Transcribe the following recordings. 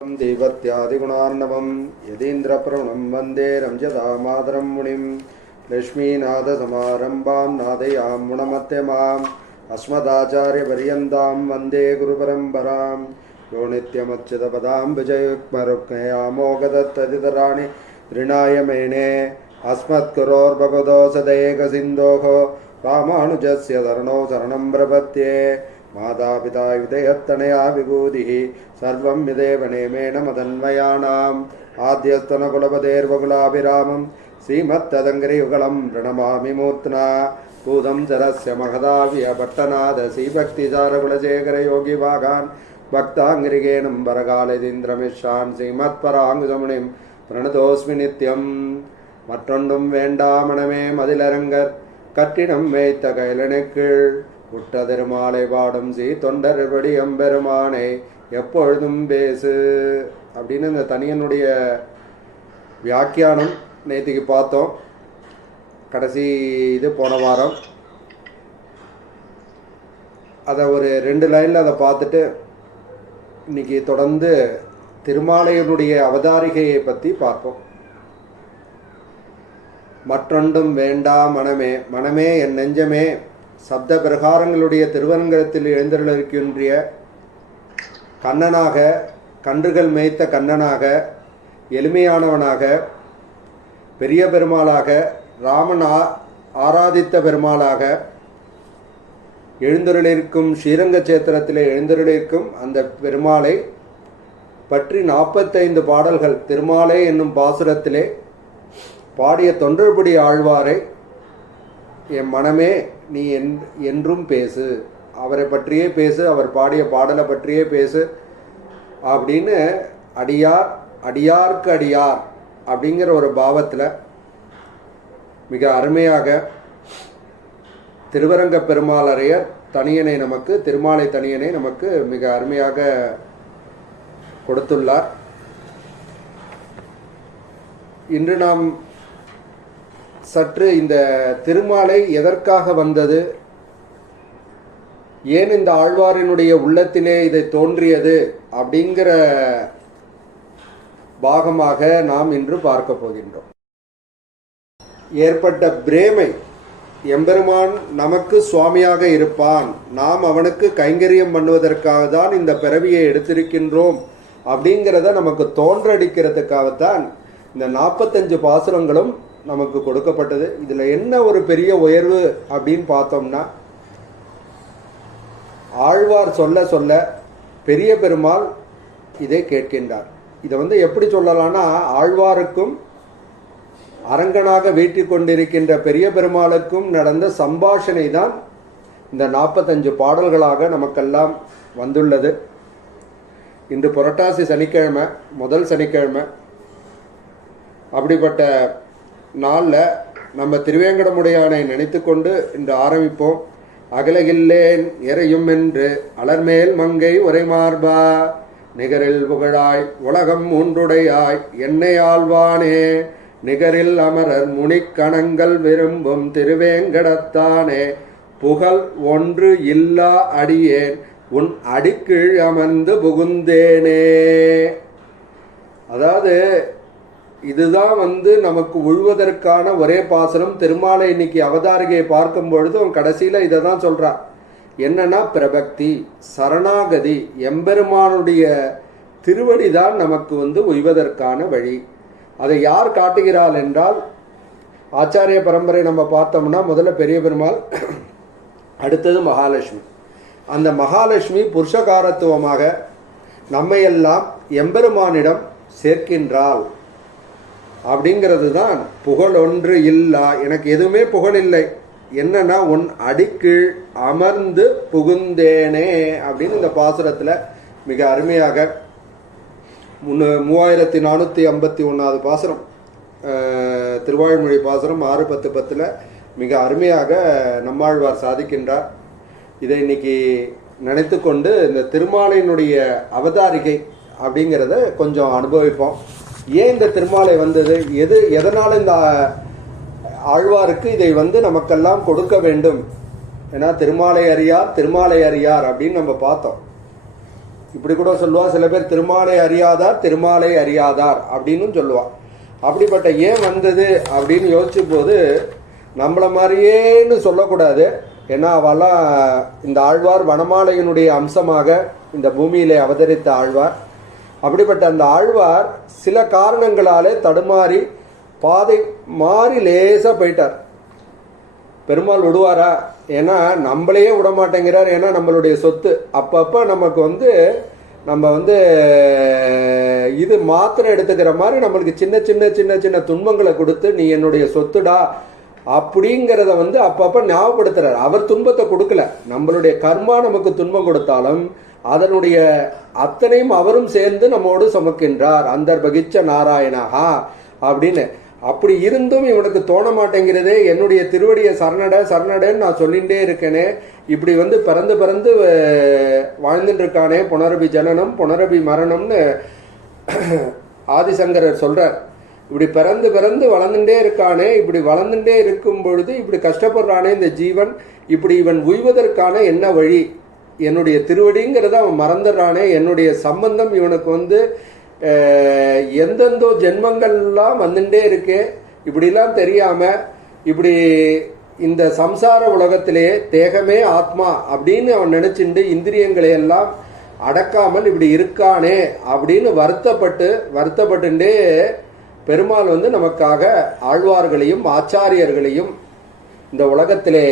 देवत्यादिगुणार्णवं यतीन्द्रप्रणं वन्दे रंजतामादरं मुनिं लक्ष्मीनाथसमारम्भां नादयां गुणमध्यमाम् अस्मदाचार्यपर्यन्तां वन्दे गुरुपरम्परां यो नित्यमच्युतपदाम्बुजयुग्मरुक्मयामोगदत्तदितराणि ऋणाय मेणे अस्मत्कुरोर्भगवतो सदेकसिन्धोः रामानुजस्य शरणौ शरणं प्रपद्ये मातापिता विदयत्तनया विभूतिः सर्वं विदेव नेमेण मदन्वयानाम् आद्यस्तनकुलपतेर्वकुलाभिरामं श्रीमत्तदङ्घ्रियुगलं प्रणमामि मूर्त्ना भूतं सरस्य महदाव्य भट्टनाथ श्रीभक्तिसारकुलशेखरयोगिभागान् भक्ताङ्घ्रिगेणं वरकालयतीन्द्रमिश्रान् श्रीमत्पराङ्कुशमुनिं प्रणतोऽस्मि नित्यं மற்றொன்றும் வேண்டாமனமே மதிலரங்கர் கட்டிடம் வைத்த கைலனுக்குள் புட்ட திருமாலை பாடும் சி தொண்டர்படி எம்பெருமானை எப்பொழுதும் பேசு அப்படின்னு இந்த தனியனுடைய வியாக்கியானம் நேற்றுக்கு பார்த்தோம். கடைசி இது போன வாரம் அதை ஒரு 2 லைனில் அதை பார்த்துட்டு இன்னைக்கு தொடர்ந்து திருமாலையனுடைய அவதாரிகையை பற்றி பார்ப்போம். மற்றொன்றும் வேண்டா மனமே, மனமே என் நெஞ்சமே, சப்த பிரகாரங்களுடைய திருவரங்கத்தில் எழுந்தருளிருக்கின்ற கண்ணனாக, கன்றுகள் மேய்த்த கண்ணனாக, எளிமையானவனாக, பெரிய பெருமாளாக, ராமன் ஆராதித்த பெருமாளாக எழுந்தருளிருக்கும் ஸ்ரீரங்க சேத்திரத்திலே எழுந்தருளிருக்கும் அந்த பெருமாளை பற்றி 45 பாடல்கள் திருமாலை என்னும் பாசுரத்திலே பாடிய தொண்டர்படி ஆழ்வாரை என் மனமே நீ என்றும் பேசு, அவரை பற்றியே பேசு, அவர் பாடிய பாடலை பற்றியே பேசு அப்படின்னு அடியார் அடியார்க்கு அடியார் அப்படிங்கிற ஒரு பாவத்தில் மிக அருமையாக திருவரங்க பெருமாளரையர் தனியனை நமக்கு, திருமாலை தனியனை நமக்கு மிக அருமையாக கொடுத்துள்ளார். இன்று நாம் சற்று இந்த திருமாலை எதற்காக வந்தது, ஏன் இந்த ஆழ்வாரினுடைய உள்ளத்திலே இதை தோன்றியது அப்படிங்கிற பாகமாக நாம் இன்று பார்க்க போகின்றோம். ஏற்பட்ட பிரேமை, எம்பெருமான் நமக்கு சுவாமியாக இருப்பான், நாம் அவனுக்கு கைங்கரியம் பண்ணுவதற்காக தான் இந்த பிறவியை எடுத்திருக்கின்றோம் அப்படிங்கிறத நமக்கு தோன்றடிக்கிறதுக்காகத்தான் இந்த 45 பாசுரங்களும் நமக்கு கொடுக்கப்பட்டது. இதில் என்ன ஒரு பெரிய உயர்வு அப்படின்னு பார்த்தோம்னா, ஆழ்வார் சொல்ல சொல்ல பெரிய பெருமாள் இதை கேட்கின்றார். இதை எப்படி சொல்லலாம்னா, ஆழ்வாருக்கும் அரங்கனாக வீட்டில் கொண்டிருக்கின்ற பெரிய பெருமாளுக்கும் நடந்த சம்பாஷணை தான் இந்த 45 பாடல்களாக நமக்கெல்லாம் வந்துள்ளது. இன்று புரட்டாசி சனிக்கிழமை, முதல் சனிக்கிழமை. அப்படிப்பட்ட நாளில் நம்ம திருவேங்கடமுடையானை நினைத்து கொண்டு இன்று ஆரம்பிப்போம். அகலகில்லேன் எறையும் என்று அலர்மேல் மங்கை உரைமார்பா நிகரில் புகழாய் உலகம் மூன்றுடையாய் என்னை ஆழ்வானே நிகரில் அமரர் முனிக்கணங்கள் விரும்பும் திருவேங்கடத்தானே புகழ் ஒன்று இல்லா அடியேன் உன் அடிக்கீழ் அமர்ந்து புகுந்தேனே. அதாவது இதுதான் நமக்கு உழுவதற்கான ஒரே பாசனம். திருமாலை இன்னைக்கு அவதாரிகையை பார்க்கும் பொழுது அவன் கடைசியில் இதை தான் சொல்றான். என்னன்னா, பிரபக்தி, சரணாகதி, எம்பெருமானுடைய திருவடி தான் நமக்கு உய்வதற்கான வழி. அதை யார் காட்டுகிறாள் என்றால், ஆச்சாரிய பரம்பரை நம்ம பார்த்தோம்னா முதல்ல பெரிய பெருமாள், அடுத்தது மகாலட்சுமி. அந்த மகாலட்சுமி புருஷகாரத்துவமாக நம்மையெல்லாம் எம்பெருமானிடம் சேர்க்கின்றாள் அப்படிங்கிறது தான். புகழ் ஒன்று இல்லா, எனக்கு எதுவுமே புகழ் இல்லை, என்னன்னா உன் அடிக்கீழ் அமர்ந்து புகுந்தேனே அப்படின்னு இந்த பாசுரத்தில் மிக அருமையாக 3451 பாசுரம், திருவாழ்மொழி பாசுரம் 6-10-10 மிக அருமையாக நம்மாழ்வார் சாதிக்கின்றார். இதை இன்னைக்கு நினைத்து கொண்டு இந்த திருமாலினுடைய அவதாரிகை அப்படிங்கிறத கொஞ்சம் அனுபவிப்போம். ஏன் இந்த திருமாலை வந்தது, எதனால இந்த ஆழ்வாருக்கு இதை நமக்கெல்லாம் கொடுக்க வேண்டும். ஏன்னா திருமாலை அறியார் திருமாலை அறியார் அப்படின்னு நம்ம பார்த்தோம். இப்படி கூட சொல்லுவா. சில பேர் திருமாலை அறியாதார் திருமாலை அறியாதார் அப்படின்னு சொல்லுவா. அப்படிப்பட்ட ஏன் வந்தது அப்படின்னு யோசிச்ச போது நம்மள மாதிரியேன்னு சொல்லக்கூடாது. ஏன்னா அவெல்லாம் இந்த ஆழ்வார் வனமாலையினுடைய அம்சமாக இந்த பூமியிலே அவதரித்த ஆழ்வார். அப்படிப்பட்ட அந்த ஆழ்வார் சில காரணங்களாலே தடுமாறி பாதை மாறி லேசா போயிட்டார். பெருமாள் விடுவாரா? ஏன்னா நம்மளையே விட மாட்டேங்கிறார். ஏன்னா நம்மளுடைய சொத்து. அப்பப்ப நமக்கு நம்ம இது மாத்திரை எடுத்துக்கிற மாதிரி நம்மளுக்கு சின்ன சின்ன சின்ன சின்ன துன்பங்களை கொடுத்து நீ என்னுடைய சொத்துடா அப்படிங்கிறத அப்பப்ப ஞாபகப்படுத்துறார். அவர் துன்பத்தை கொடுக்கல. நம்மளுடைய கர்மா நமக்கு துன்பம் கொடுத்தாலும் அதனுடைய அத்தனையும் அவரும் சேர்ந்து நம்மோடு சுமக்கின்றார். அந்தர்பகிச்ச நாராயணஹா அப்படின்னு. அப்படி இருந்தும் இவனுக்கு தோண மாட்டேங்கிறதே, என்னுடைய திருவடியை சரணடன்னு நான் சொல்லிகிட்டே இருக்கேனே, இப்படி பிறந்து பிறந்து வாழ்ந்துட்டு இருக்கானே, புனரபி ஜனனம் புனரபி மரணம்னு ஆதிசங்கரர் சொல்றார். இப்படி பிறந்து பிறந்து வளர்ந்துட்டே இருக்கானே, இப்படி வளர்ந்துட்டே இருக்கும் பொழுது இப்படி கஷ்டப்படுறானே இந்த ஜீவன், இப்படி இவன் உய்வதற்கான என்ன வழி? என்னுடைய திருவடிங்கிறத அவன் மறந்துடுறானே, என்னுடைய சம்பந்தம் இவனுக்கு எந்தெந்தோ ஜென்மங்கள்லாம் வந்துட்டே இருக்கு, இப்படிலாம் தெரியாம இப்படி இந்த சம்சார உலகத்திலே தேகமே ஆத்மா அப்படின்னு அவன் நினைச்சுண்டு இந்திரியங்களை எல்லாம் அடக்காமல் இப்படி இருக்கானே அப்படின்னு வருத்தப்பட்டுண்டே பெருமாள் நமக்காக ஆழ்வார்களையும் ஆச்சாரியர்களையும் இந்த உலகத்திலே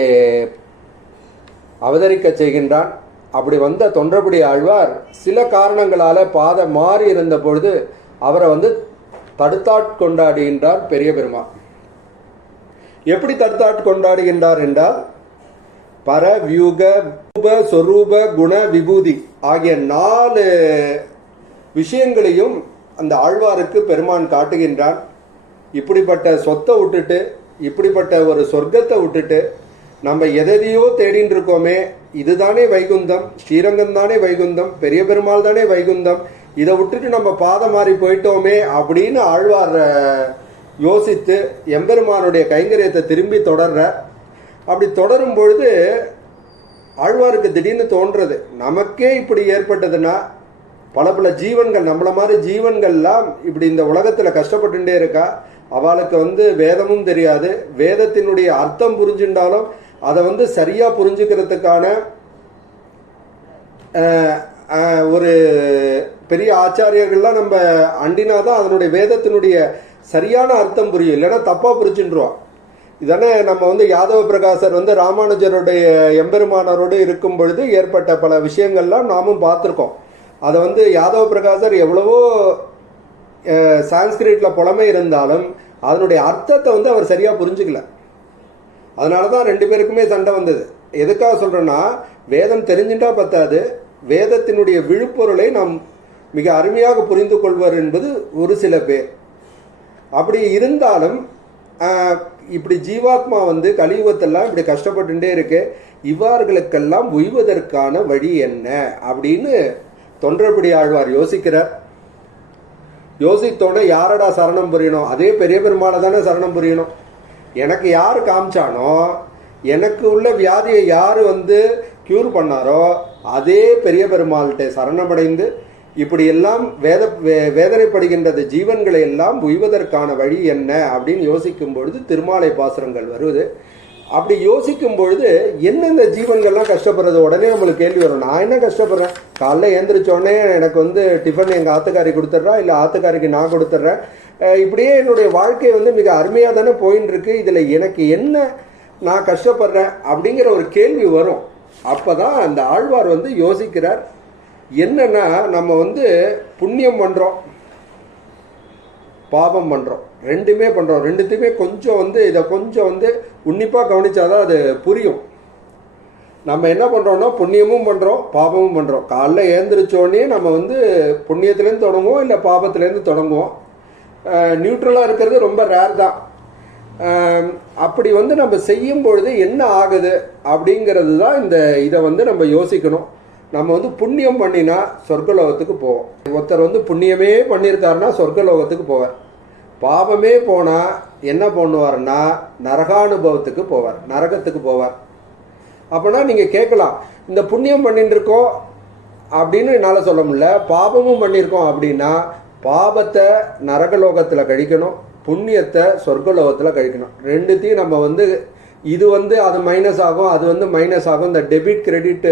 அவதரிக்க செய்கின்றான். அப்படி வந்த தொன்றபுடி ஆழ்வார் சில காரணங்களால பாதை மாறி இருந்த பொழுது அவரை தடுத்தாட்கொண்டாடுகின்றார் பெரிய பெருமாள். எப்படி தடுத்தாட்கொண்டாடுகின்றார் என்றால், பர வியூக ரூப சொரூப குண விபூதி ஆகிய 4 விஷயங்களையும் அந்த ஆழ்வாருக்கு பெருமான் காட்டுகின்றான். இப்படிப்பட்ட சொத்தை விட்டுட்டு, இப்படிப்பட்ட ஒரு சொர்க்கத்தை விட்டுட்டு நம்ம எதையோ தேடின்னு இருக்கோமே, இதுதானே வைகுந்தம், ஸ்ரீரங்கம் தானே வைகுந்தம், பெரிய பெருமாள் தானே வைகுந்தம், இதை விட்டுட்டு நம்ம பாதை மாறி போயிட்டோமே அப்படின்னு ஆழ்வார் யோசித்து எம்பெருமானுடைய கைங்கரியத்தை திரும்பி தொடர்ற. அப்படி தொடரும் பொழுது ஆழ்வாருக்கு திடீர்னு தோன்றது, நமக்கே இப்படி ஏற்பட்டதுன்னா பல பல ஜீவன்கள், நம்மள மாதிரி ஜீவன்கள்லாம் இப்படி இந்த உலகத்துல கஷ்டப்பட்டுட்டே இருக்கா. அவளுக்கு வேதமும் தெரியாது, வேதத்தினுடைய அர்த்தம் புரிஞ்சுட்டாலும் அதை சரியா புரிஞ்சுக்கிறதுக்கான ஒரு பெரிய ஆச்சாரியர்கள்லாம் நம்ம அண்டினாதான் அதனுடைய வேதத்தினுடைய சரியான அர்த்தம் புரியும், இல்லைன்னா தப்பா புரிஞ்சுருவான். இதானே நம்ம யாதவ பிரகாசர் ராமானுஜருடைய எம்பெருமானரோடு இருக்கும் பொழுது ஏற்பட்ட பல விஷயங்கள்லாம் நாமும் பார்த்துருக்கோம். அதை யாதவ பிரகாசர் எவ்வளவோ சான்ஸ்கிரிட்ல புலமை இருந்தாலும் அதனுடைய அர்த்தத்தை அவர் சரியா புரிஞ்சுக்கல. அதனாலதான் 2 பேருக்குமே சண்டை வந்தது. எதுக்காக சொல்றேன்னா, வேதம் தெரிஞ்சுட்டா பத்தாது, வேதத்தினுடைய விழுப்பொருளை நாம் மிக அருமையாக புரிந்து கொள்வர் என்பது ஒரு சில பேர். அப்படி இருந்தாலும் இப்படி ஜீவாத்மா கலியுகத்தெல்லாம் இப்படி கஷ்டப்பட்டுட்டே இருக்கு, இவ்வாறுகளுக்கெல்லாம் உய்வதற்கான வழி என்ன அப்படின்னு தொன்றபடி ஆழ்வார் யோசிக்கிறார். யோசித்தோட யாரடா சரணம் புரியணும்? அதே பெரிய பெருமாளை தானே சரணம் புரியணும். எனக்கு யாரு காமிச்சானோ, எனக்கு உள்ள வியாதியை யாரு கியூர் பண்ணாரோ அதே பெரிய பெருமாள்கிட்ட சரணமடைந்து இப்படி எல்லாம் வேதனைப்படுகின்றது ஜீவன்களை எல்லாம் உய்வதற்கான வழி என்ன அப்படின்னு யோசிக்கும் பொழுது திருமாலை பாசுரங்கள் வருவது. அப்படி யோசிக்கும் பொழுது என்னென்ன ஜீவன்கள்லாம் கஷ்டப்படுறது, உடனே நம்மளுக்கு கேள்வி வரும், நான் என்ன கஷ்டப்படுறேன்? காலைல ஏந்திரிச்சோடனே எனக்கு டிஃபன் எங்கள் ஆத்துக்காரி கொடுத்துட்றா, இல்லை ஆத்துக்காரிக்கு நான் கொடுத்துட்றேன், இப்படியே என்னுடைய வாழ்க்கை மிக அருமையாக தானே போயின்னு இருக்கு, இதில் எனக்கு என்ன நான் கஷ்டப்படுறேன் அப்படிங்கிற ஒரு கேள்வி வரும். அப்போதான் அந்த ஆழ்வார் யோசிக்கிறார், என்னன்னா நம்ம புண்ணியம் பண்ணுறோம், பாபம் பண்ணுறோம், ரெண்டுமே பண்ணுறோம். ரெண்டுத்தையுமே கொஞ்சம் இதை கொஞ்சம் உன்னிப்பாக கவனிச்சாதான் அது புரியும். நம்ம என்ன பண்ணுறோம்னா புண்ணியமும் பண்ணுறோம் பாபமும் பண்ணுறோம். காலைல ஏந்திரிச்சோடனே நம்ம புண்ணியத்துலேருந்து தொடங்குவோம், இல்லை பாபத்துலேருந்து தொடங்குவோம். நியூட்ரலாக இருக்கிறது ரொம்ப ரேர் தான். அப்படி நம்ம செய்யும் பொழுது என்ன ஆகுது அப்படிங்கிறது தான் இதை நம்ம யோசிக்கணும். நம்ம புண்ணியம் பண்ணினா சொர்க்கலோகத்துக்கு போவோம். ஒருத்தர் புண்ணியமே பண்ணியிருக்காருன்னா சொர்க்கலோகத்துக்கு போவார். பாபமே போனால் என்ன பண்ணுவார்னா நரகானுபவத்துக்கு போவார், நரகத்துக்கு போவார். அப்போனா நீங்கள் கேட்கலாம், இந்த புண்ணியம் பண்ணிட்டு இருக்கோம், அப்படின்னு என்னால் சொல்ல முடியல. பாபமும் பண்ணியிருக்கோம் அப்படின்னா பாபத்தை நரகலோகத்தில் கழிக்கணும், புண்ணியத்தை சொர்க்கலோகத்தில் கழிக்கணும். ரெண்டுத்தையும் நம்ம வந்து இது வந்து அது மைனஸ் ஆகும், அது வந்து மைனஸ் ஆகும். இந்த டெபிட் கிரெடிட்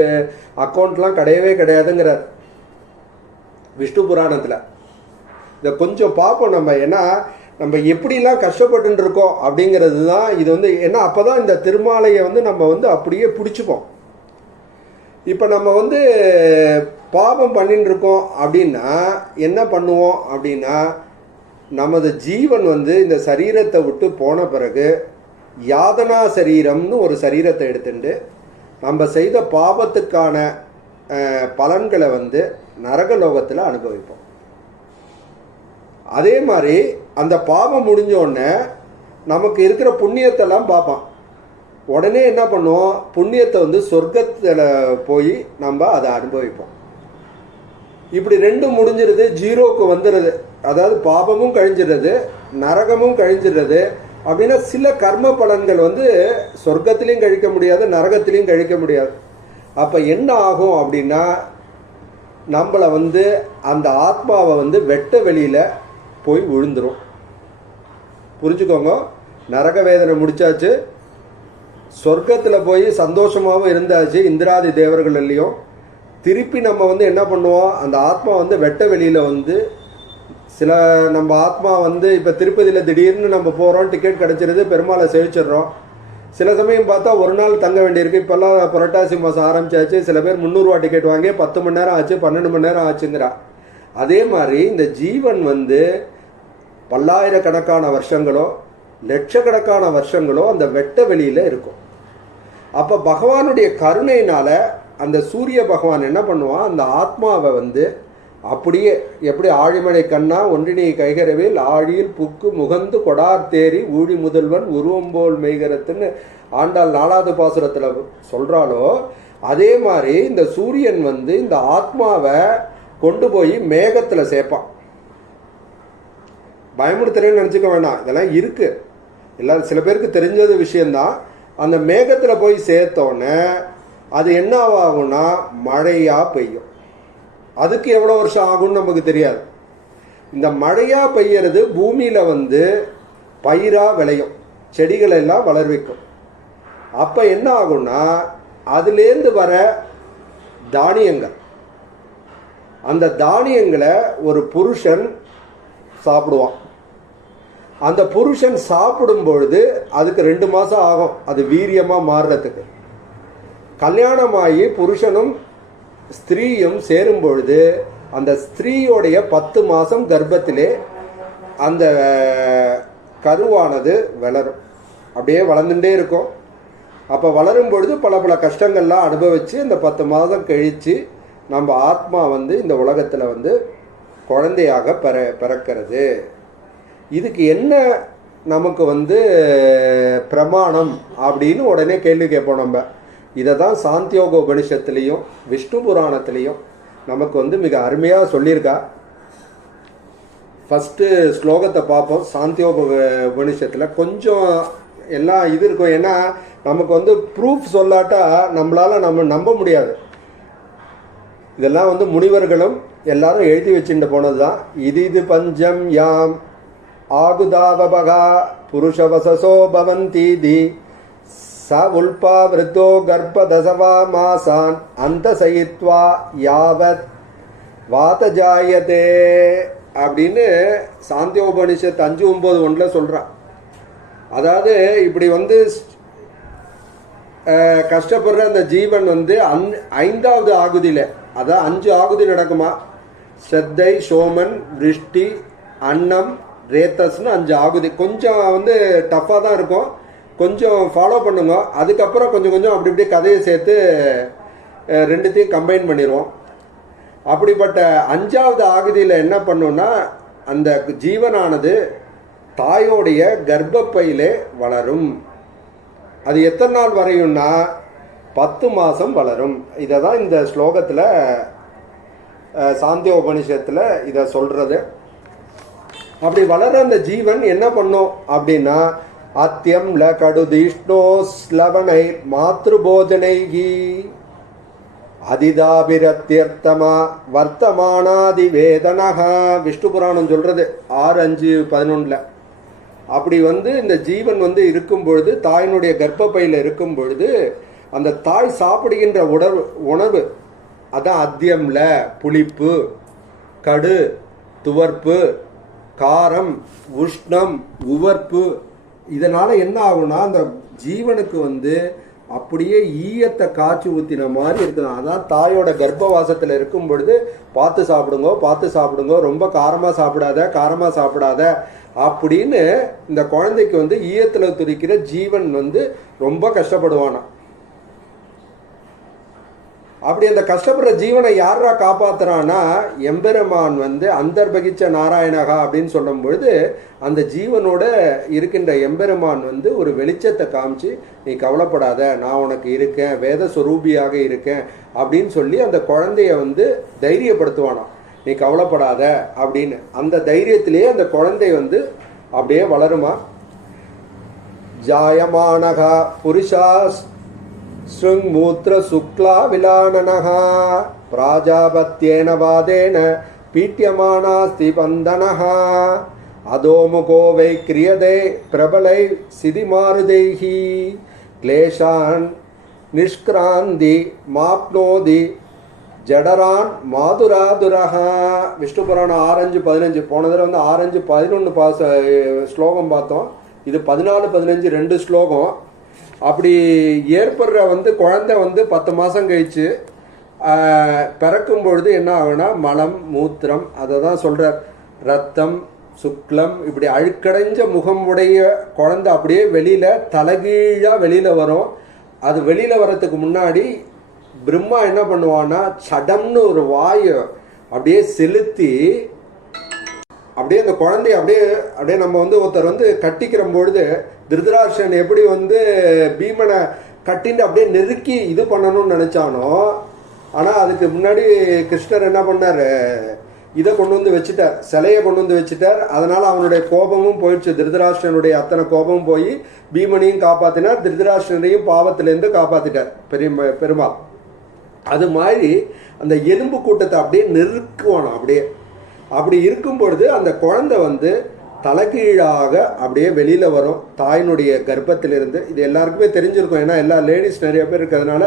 அக்கௌண்ட்லாம் கிடையவே கிடையாதுங்கிறார் விஷ்ணு புராணத்தில். இதை கொஞ்சம் பார்ப்போம் நம்ம. ஏன்னா நம்ம எப்படிலாம் கஷ்டப்பட்டு இருக்கோம் அப்படிங்கிறது தான் இது வந்து. ஏன்னா அப்போ தான் இந்த திருமாலையை வந்து நம்ம வந்து அப்படியே பிடிச்சிப்போம். இப்போ நம்ம வந்து பாவம் பண்ணிட்டு இருக்கோம் அப்படின்னா என்ன பண்ணுவோம் அப்படின்னா, நமது ஜீவன் வந்து இந்த சரீரத்தை விட்டு போன பிறகு யாதனா சரீரம்னு ஒரு சரீரத்தை எடுத்துட்டு நம்ம செய்த பாவத்துக்கான பலன்களை வந்து நரகலோகத்தில் அனுபவிப்போம். அதே மாதிரி அந்த பாவம் முடிஞ்சோடனே நமக்கு இருக்கிற புண்ணியத்தெல்லாம் பார்ப்பான். உடனே என்ன பண்ணுவோம், புண்ணியத்தை வந்து சொர்க்கத்தில் போய் நம்ம அதை அனுபவிப்போம். இப்படி ரெண்டும் முடிஞ்சிருது, ஜீரோக்கு வந்துடுது. அதாவது பாபமும் கழிஞ்சிடுறது, நரகமும் கழிஞ்சிடுறது. அப்படின்னா சில கர்ம பலன்கள் வந்து சொர்க்கத்திலையும் கழிக்க முடியாது, நரகத்திலையும் கழிக்க முடியாது. அப்போ என்ன ஆகும் அப்படின்னா, நம்மளை வந்து அந்த ஆத்மாவை வந்து வெட்ட வெளியில் போய் விழுந்துரும். புரிஞ்சுக்கோங்க, நரக வேதனை முடிச்சாச்சு, சொர்க்கத்தில் போய் சந்தோஷமாகவும் இருந்தாச்சு இந்திராதி தேவர்கள்லையும். திருப்பி நம்ம வந்து என்ன பண்ணுவோம், அந்த ஆத்மா வந்து வெட்ட வெளியில் வந்து சில நம்ம ஆத்மா வந்து இப்போ திருப்பதியில் திடீர்னு நம்ம போகிறோம், டிக்கெட் கிடச்சிருது, பெருமாளை சேவிச்சிடுறோம். சில சமயம் பார்த்தா ஒரு நாள் தங்க வேண்டியிருக்கு. இப்போல்லாம் புரட்டாசி மாதம் ஆரம்பிச்சாச்சு, சில பேர் 300 ரூபா டிக்கெட் வாங்கி 10 மணி நேரம் ஆச்சு, 12 மணி நேரம் ஆச்சுங்கிறா. அதே மாதிரி இந்த ஜீவன் வந்து பல்லாயிரக்கணக்கான வருஷங்களோ லட்சக்கணக்கான வருஷங்களோ அந்த வெட்ட வெளியில் இருக்கும். அப்போ பகவானுடைய கருணையினால அந்த சூரிய பகவான் என்ன பண்ணுவான், அந்த ஆத்மாவை வந்து அப்படியே எப்படி ஆழிமலை கண்ணா ஒன்றினை கைகரவில் ஆழியில் புக்கு முகந்து கொடார் தேரி ஊழி முதல்வன் உருவம்போல் மெய்கரத்துன்னு ஆண்டாள் 4வது பாசுரத்தில் சொல்கிறாலோ, அதே மாதிரி இந்த சூரியன் வந்து இந்த ஆத்மாவை கொண்டு போய் மேகத்தில் சேர்ப்பான். பயமுடுத்துறேன்னு நினச்சிக்க வேணாம், இதெல்லாம் இருக்கு, எல்லாம் சில பேருக்கு தெரிஞ்சது விஷயந்தான். அந்த மேகத்தில் போய் சேர்த்தோன்னே அது என்ன ஆகும்னா மழையாக பெய்யும். அதுக்கு எவ்வளோ வருஷம் ஆகும்னு நமக்கு தெரியாது. இந்த மழையாக பெய்யறது பூமியில் வந்து பயிராக விளையும், செடிகளை எல்லாம் வளர்விக்கும். அப்போ என்ன ஆகும்னா அதுலேருந்து வர தானியங்கள், அந்த தானியங்களை ஒரு புருஷன் சாப்பிடுவான். அந்த புருஷன் சாப்பிடும் பொழுது அதுக்கு 2 மாதம் ஆகும் அது வீரியமாக மாறுறதுக்கு. கல்யாணமாகி புருஷனும் ஸ்திரீயும் சேரும் பொழுது அந்த ஸ்திரீயோடைய 10 மாதம் கர்ப்பத்திலே அந்த கருவானது வளரும், அப்படியே வளர்ந்துட்டே இருக்கும். அப்போ வளரும் பொழுது பல பல கஷ்டங்கள்லாம் அனுபவித்து அந்த 10 மாதம் கழித்து நம்ம ஆத்மா வந்து இந்த உலகத்தில் வந்து குழந்தையாக பிறக்கிறது. இதுக்கு என்ன நமக்கு வந்து பிரமாணம் அப்படின்னு உடனே கேள்வி கேட்போம் நம்ம. இதை தான் சாந்தியோக உபனிஷத்துலேயும் விஷ்ணு புராணத்துலேயும் நமக்கு வந்து மிக அருமையாக சொல்லியிருக்கா. ஃபஸ்ட்டு ஸ்லோகத்தை பார்ப்போம். சாந்தியோக உபனிஷத்தில் கொஞ்சம் எல்லாம் இது இருக்கும். ஏன்னா நமக்கு வந்து ப்ரூஃப் சொல்லாட்டா நம்மளால் நம்ம நம்ப முடியாது. இதெல்லாம் வந்து முனிவர்களும் எல்லாரும் எழுதி வச்சுட்டு போனது தான். இது பஞ்சம் யாம் ஆகுதாவபகா புருஷவசசோ பவந்தீதி ச உல்பா விருத்தோ கர்ப்பதசவா மாசான் அந்த சயித்வா யாவத் வாதஜாயதே அப்படின்னு சாந்தியோபனிஷத் 5:9 சொல்கிறான். அதாவது இப்படி வந்து கஷ்டப்படுற அந்த ஜீவன் வந்து 5வது ஆகுதியில், அதான் 5 ஆகுதி நடக்குமா, ஸ்ரத்தை, சோமன், விருஷ்டி, அன்னம், ரேத்தஸ்னு 5 ஆகுதி. கொஞ்சம் வந்து டஃப்பாக தான் இருக்கும், கொஞ்சம் ஃபாலோ பண்ணுங்க. அதுக்கப்புறம் கொஞ்சம் கொஞ்சம் அப்படி இப்படி கதையை சேர்த்து ரெண்டுத்தையும் கம்பைன் பண்ணிடுவோம். அப்படிப்பட்ட 5வது ஆகுதியில் என்ன பண்ணோன்னா அந்த ஜீவனானது தாயோடைய கர்ப்பப்பையிலே வளரும். அது எத்தனை நாள் வரையும்னா 10 மாதம் வளரும். இதை தான் இந்த ஸ்லோகத்தில் சாந்திய உபனிஷத்தில் இதை சொல்கிறது. அப்படி வளர அந்த ஜீவன் என்ன பண்ணும் அப்படின்னா அத்தியம் ல கடுதிஷ்ணோ ஸ்லவனை மாத்ருபோஜனைகி அதிதாபிரத்தியர்த்தமா வர்த்தமானாதிவேதனகா. விஷ்ணு புராணம் சொல்றது 6:5-11. அப்படி இந்த ஜீவன் இருக்கும் பொழுது, தாயினுடைய கர்ப்பப்பையில் இருக்கும் பொழுது, அந்த தாய் சாப்பிடுகின்ற உணவு அதான் அத்தியம்ல புளிப்பு, கடு, துவர்ப்பு, காரம், உஷ்ணம், உவர்ப்பு. இதனால என்ன ஆகும்னா அந்த ஜீவனுக்கு அப்படியே ஈயத்தை காய்ச்சி ஊத்தின மாதிரி இருக்குது. அதான் தாயோட கர்ப்பவாசத்தில் இருக்கும் பொழுது பார்த்து சாப்பிடுங்க, பார்த்து சாப்பிடுங்க, ரொம்ப காரமாக சாப்பிடாத அப்படின்னு இந்த குழந்தைக்கு ஈயத்தில் துடிக்கிற ஜீவன் ரொம்ப கஷ்டப்படுவானா. அப்படி அந்த கஷ்டப்படுற ஜீவனை யாரா காப்பாத்துறான்னா எம்பெருமான் அந்தர்பகிச்ச நாராயணகா அப்படின்னு சொல்லும் பொழுது அந்த ஜீவனோட இருக்கின்ற எம்பெருமான் ஒரு வெளிச்சத்தை காமிச்சு, நீ கவலைப்படாத, நான் உனக்கு இருக்கேன், வேத சொரூபியாக இருக்கேன் அப்படின்னு சொல்லி அந்த குழந்தைய தைரியப்படுத்துவானா. நீ கவலைப்படாத அப்படின்னு. அந்த தைரியத்திலேயே அந்த குழந்தை அப்படியே வளருமா. ஜாயமானகா புருஷா ஸ்ருங்மூத்ர சுக்லா விலானனஹா பிராஜாபத்யேன வாதேன பீட்யமானாஸ்தி பந்தனஹா அதோமுகோ வை கிரியதே பிரபலை சிதிமாருதைஹி கிளேஷான் நிஷ்கிராந்தி மாப்னோதி ஜடரான் மாதுராதுரஹா. விஷ்ணு புராணம் 6:5-15. போன தடவை 6:5-11 ஸ்லோகம் பார்த்தோம். இது 14-15 2 ஸ்லோகம். அப்படி ஏற்படுற குழந்தை 10 மாதம் கழிச்சு பிறக்கும் பொழுது என்ன ஆகுனா மலம், மூத்திரம், அதை தான் சொல்கிறார். ரத்தம், சுக்லம், இப்படி அழுக்கடைஞ்ச முகம் உடைய குழந்தை அப்படியே வெளியில் தலைகீழாக வெளியில் வரும். அது வெளியில் வர்றதுக்கு முன்னாடி பிரம்மா என்ன பண்ணுவான்னா சடம்னு ஒரு வாயு அப்படியே செலுத்தி அப்படியே அந்த குழந்தைய அப்படியே நம்ம ஒருத்தர் கட்டிக்கிற பொழுது திருதராஷ்டிரன் எப்படி பீமனை கட்டின்னு அப்படியே நெருக்கி இது பண்ணணும்னு நினைச்சானோ, ஆனால் அதுக்கு முன்னாடி கிருஷ்ணர் என்ன பண்ணார், இதை கொண்டு வச்சுட்டார், சிலையை கொண்டு வச்சுட்டார். அதனால அவனுடைய கோபமும் போயிடுச்சு. திருதராஷ்டிரனுடைய அத்தனை கோபமும் போய் பீமனையும் காப்பாத்தினார், திருதராஷ்டிரனையும் பாவத்திலேருந்து காப்பாத்திட்டார் பெருமாள். அது மாதிரி அந்த எலும்பு கூட்டத்தை அப்படியே நெருக்குவானோ. அப்படி இருக்கும் பொழுது அந்த குழந்தை தலைகீழாக அப்படியே வெளியில வரும் தாயினுடைய கர்ப்பத்திலிருந்து. இது எல்லாருக்குமே தெரிஞ்சிருக்கும், ஏன்னா எல்லா லேடிஸ் நிறைய பேர் இருக்கிறதுனால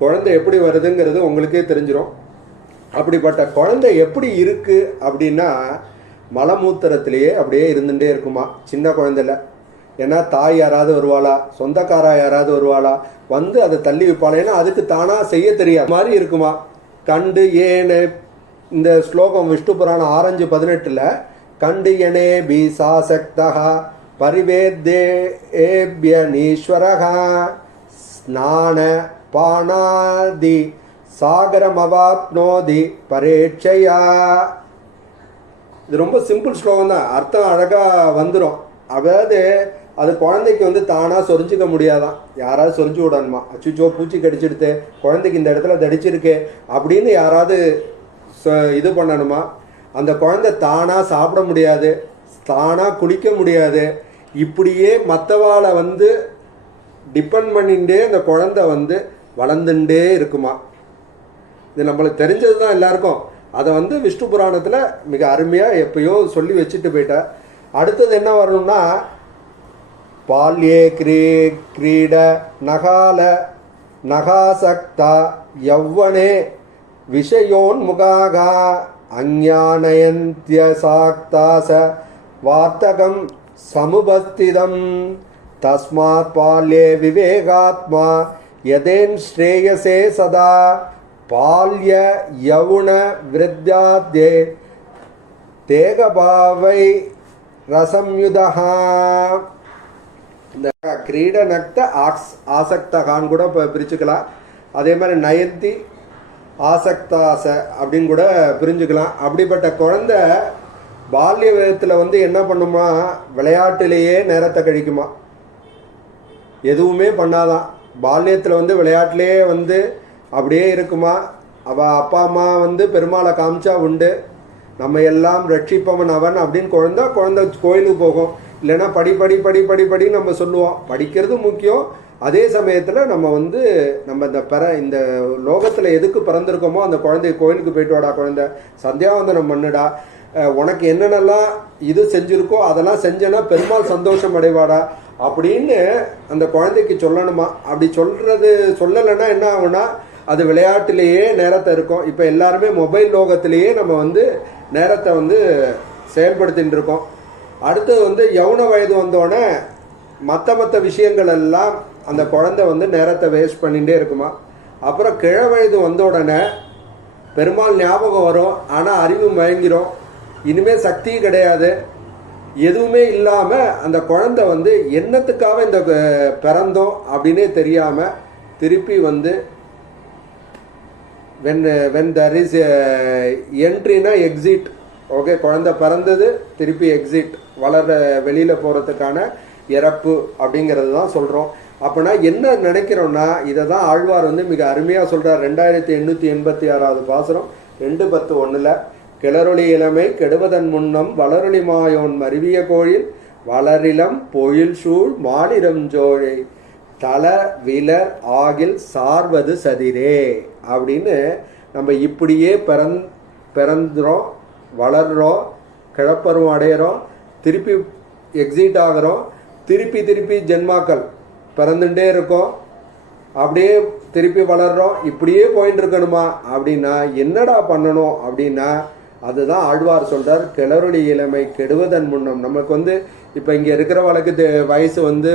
குழந்தை எப்படி வருதுங்கிறது உங்களுக்கே தெரிஞ்சிடும். அப்படிப்பட்ட குழந்தை எப்படி இருக்கு அப்படின்னா மலமூத்திரத்திலேயே அப்படியே இருந்துகிட்டே இருக்குமா, சின்ன குழந்தைல. ஏன்னா தாய் யாராவது வருவாளா, சொந்தக்காரா யாராவது வருவாளா, அதை தள்ளி வைப்பாளா, ஏன்னா அதுக்கு தானா செய்ய தெரியாத மாதிரி இருக்குமா. கண்டு ஏனே இந்த ஸ்லோகம் விஷ்ணு புராணம் 6:18 கண்டு எனே பீசாசக்தா பரிவேத்யேப்யனீஸ்வரஹா ஸ்நான பானாதி சாகரமவாப்னோதி பரேட்சையா. இது ரொம்ப சிம்பிள் ஸ்லோகம் தான், அர்த்தம் அழகா வந்துடும். அதாவது அது குழந்தைக்கு தானா சொரிஞ்சிக்க முடியாதான், யாராவது சொரிஞ்சு விடணுமா. அச்சுச்சோ பூச்சி கடிச்சிடுத்து, குழந்தைக்கு இந்த இடத்துல தடிச்சிருக்கு அப்படின்னு யாராவது இது பண்ணணுமா. அந்த குழந்தை தானா சாப்பிட முடியாது, தானா குளிக்க முடியாது. இப்படியே மற்றவாளை டிபெண்ட் பண்ணிட்டே அந்த குழந்தை வளர்ந்துட்டே இருக்குமா. இது நம்மளுக்கு தெரிஞ்சது தான் எல்லாருக்கும். அதை விஷ்ணு புராணத்தில் மிக அருமையாக எப்பயோ சொல்லி வச்சுட்டு போயிட்டார். அடுத்தது என்ன வரணும்னா பால்யே கிரீட நகால நகாசக்தா யவ்வனே விஷயோன்முகாகா அஞ்ஞானயந்த்ய சாக்தாச வார்த்தகம் சமுபஸ்திதம் தஸ்மாத் பால்யே விவேகாத்மா யதேன் ஸ்ரேயசே சதா பால்ய யவுன விருத்யாத்யே தேகபாவை ரசம்யுதஹா. இந்த கிரீடநக்த ஆசக்தகான்னு கூட பிரிச்சுக்கலாம். அதே மாதிரி நயந்தி ஆசக்தாச அப்படின்னு கூட பிரிஞ்சுக்கலாம். அப்படிப்பட்ட குழந்தை பால்ய விதத்தில் என்ன பண்ணுமா, விளையாட்டிலேயே நேரத்தை கழிக்குமா, எதுவுமே பண்ணாதான். பால்யத்தில் விளையாட்டிலே அப்படியே இருக்குமா. அவள் அப்பா அம்மா பெருமாளை காமிச்சா உண்டு, நம்ம எல்லாம் ரட்சிப்பவன் அவன் அப்படின்னு குழந்தை கோயிலுக்கு போகும். இல்லைன்னா படி படி படி படி படி நம்ம சொல்லுவோம். படிக்கிறது முக்கியம், அதே சமயத்தில் நம்ம வந்து நம்ம இந்த லோகத்தில் எதுக்கு பிறந்திருக்கோமோ அந்த குழந்தை கோயிலுக்கு போயிட்டு வாடா குழந்தை, சந்தியாவந்தனம் பண்ணுடா, உனக்கு என்னென்னலாம் இது செஞ்சுருக்கோ அதெல்லாம் செஞ்சேன்னா பெருமாள் சந்தோஷம் அடைவாடா அப்படின்னு அந்த குழந்தைக்கு சொல்லணுமா. அப்படி சொல்லலைன்னா என்ன ஆகும்னா அது விளையாட்டிலேயே நேரத்தை இருக்கும். இப்போ எல்லாருமே மொபைல் லோகத்திலேயே நம்ம வந்து நேரத்தை வந்து செயல்படுத்தின்னு இருக்கோம். அடுத்தது வந்து யௌன வயது வந்தோடனே மற்ற விஷயங்கள் எல்லாம் அந்த குழந்தை வந்து நேரத்தை வேஸ்ட் பண்ணிகிட்டே இருக்குமா. அப்புறம் கிழ வயது வந்த உடனே பெருமாள் ஞாபகம் வரும், ஆனால் அறிவு மயங்கிரும், இனிமேல் சக்தி கிடையாது, எதுவுமே இல்லாமல் அந்த குழந்தை வந்து என்னத்துக்காக இந்த பிறந்தோம் அப்படின்னே தெரியாமல் திருப்பி வந்து when there is என்ட்ரினா எக்ஸிட். ஓகே, குழந்தை பிறந்தது திருப்பி எக்ஸிட், வெளியில் போகிறதுக்கான இறப்பு அப்படிங்கிறது தான் சொல்கிறோம். அப்படின்னா என்ன நினைக்கிறோன்னா இதை தான் ஆழ்வார் வந்து மிக அருமையாக சொல்கிறார். 2886 பாசுரம் 2:10 கிளறொளி இளமை கெடுவதன் முன்னம் வளரொளி மாயோன் மருவிய கோயில் வளரிலம் பொயில் சூழ் மாநிலம் ஜோழை தல விலர் ஆகில் சார்வது சதிரே அப்படின்னு நம்ம இப்படியே பிறந்துறோம், வளர்றோம், கிழப்பரும் அடையிறோம், திருப்பி எக்ஸிட் ஆகிறோம், திருப்பி ஜென்மாக்கள் பிறந்துட்டே இருக்கோம், அப்படியே திருப்பி வளர்றோம், இப்படியே போயிட்டு இருக்கணுமா அப்படின்னா என்னடா பண்ணணும் அப்படின்னா அதுதான் ஆழ்வார் சொல்றார். கிளறொளி இளமை கெடுவதன் முன்னம். நமக்கு வந்து இப்போ இங்கே இருக்கிறவளுக்கு வயசு வந்து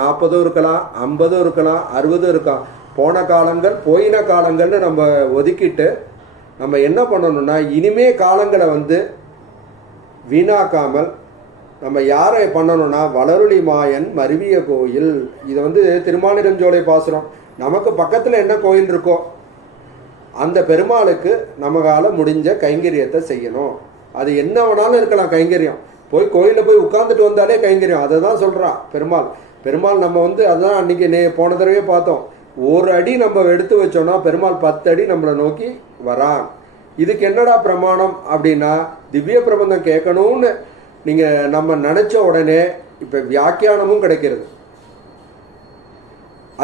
40 இருக்கலாம், 50 இருக்கலாம், 60 இருக்கலாம். போன காலங்கள் போயின காலங்கள்னு நம்ம ஒதுக்கிட்டு நம்ம என்ன பண்ணணும்னா இனிமே காலங்களை வந்து வீணாக்காமல் நம்ம யாரை பண்ணணும்னா வளருளி மாயன் மருவிய கோயில். இதை வந்து திருமாலிரஞ்சோலை பாசுரம். நமக்கு பக்கத்தில் என்ன கோயில் இருக்கோ அந்த பெருமாளுக்கு நமக்கால முடிஞ்ச கைங்கரியத்தை செய்யணும். அது என்ன வேணாலும் இருக்கலாம் கைங்கரியம். போய் கோயிலில் போய் உட்கார்ந்துட்டு வந்தாலே கைங்கரியம். அதை தான் சொல்கிறான் பெருமாள் நம்ம வந்து அதுதான் அன்றைக்கி போன தடவையே பார்த்தோம். ஒரு அடி நம்ம எடுத்து வச்சோன்னா பெருமாள் 10 அடி நம்மளை நோக்கி வரான். இதுக்கு என்னடா பிரமாணம் அப்படின்னா திவ்ய பிரபந்தம் கேட்கணும்னு நீங்கள் நம்ம நினச்ச உடனே இப்போ வியாக்கியானமும் கிடைக்கிறது.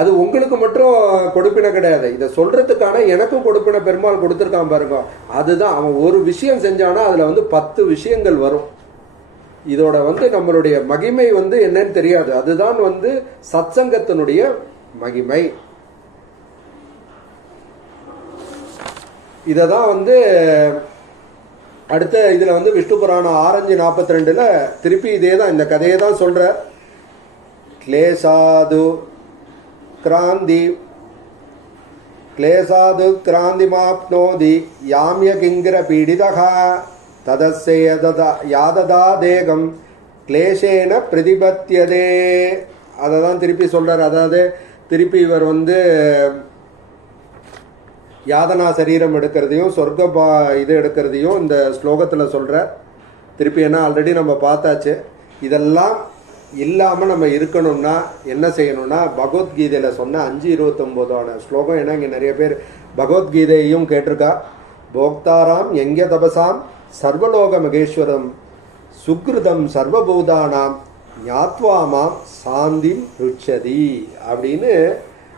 அது உங்களுக்கு மட்டும் கொடுப்பின கிடையாது, இதை சொல்கிறதுக்கான எனக்கும் கொடுப்பின பெருமாள் கொடுத்துருக்கான் பாருங்க. அதுதான் அவன் ஒரு விஷயம் செஞ்சானா அதில் வந்து 10 விஷயங்கள் வரும். இதோட வந்து நம்மளுடைய மகிமை வந்து என்னன்னு தெரியாது. அதுதான் வந்து சத்சங்கத்தினுடைய மகிமை. இதை தான் வந்து அடுத்த இதில் வந்து விஷ்ணு புராணம் 6:42 திருப்பி இதே தான் இந்த கதையை தான் சொல்கிற. கிளேசாது கிராந்தி மாப்னோதி யாமிய கிங்கிர பீடிதகா ததஸ்ஸே யாததா தேகம் கிளேஷேன பிரதிபத்தியதே. அதை தான் திருப்பி சொல்கிறார். அதாவது திருப்பி இவர் வந்து யாதனா சரீரம் எடுக்கிறதையும் சொர்க்க இது எடுக்கிறதையும் இந்த ஸ்லோகத்தில் சொல்கிறார். திருப்பி என்ன ஆல்ரெடி நம்ம பார்த்தாச்சு. இதெல்லாம் இல்லாமல் நம்ம இருக்கணும்னா என்ன செய்யணும்னா பகவத்கீதையில் சொன்ன 5:29 ஸ்லோகம். ஏன்னா இங்கே நிறைய பேர் பகவத்கீதையும் கேட்டிருக்கா. போக்தாராம் எங்க தபசாம் சர்வலோக மகேஸ்வரம் சுக்ருதம் சர்வபூதானாம் ஞாத்வாமாம் சாந்திம் ருச்சதி அப்படின்னு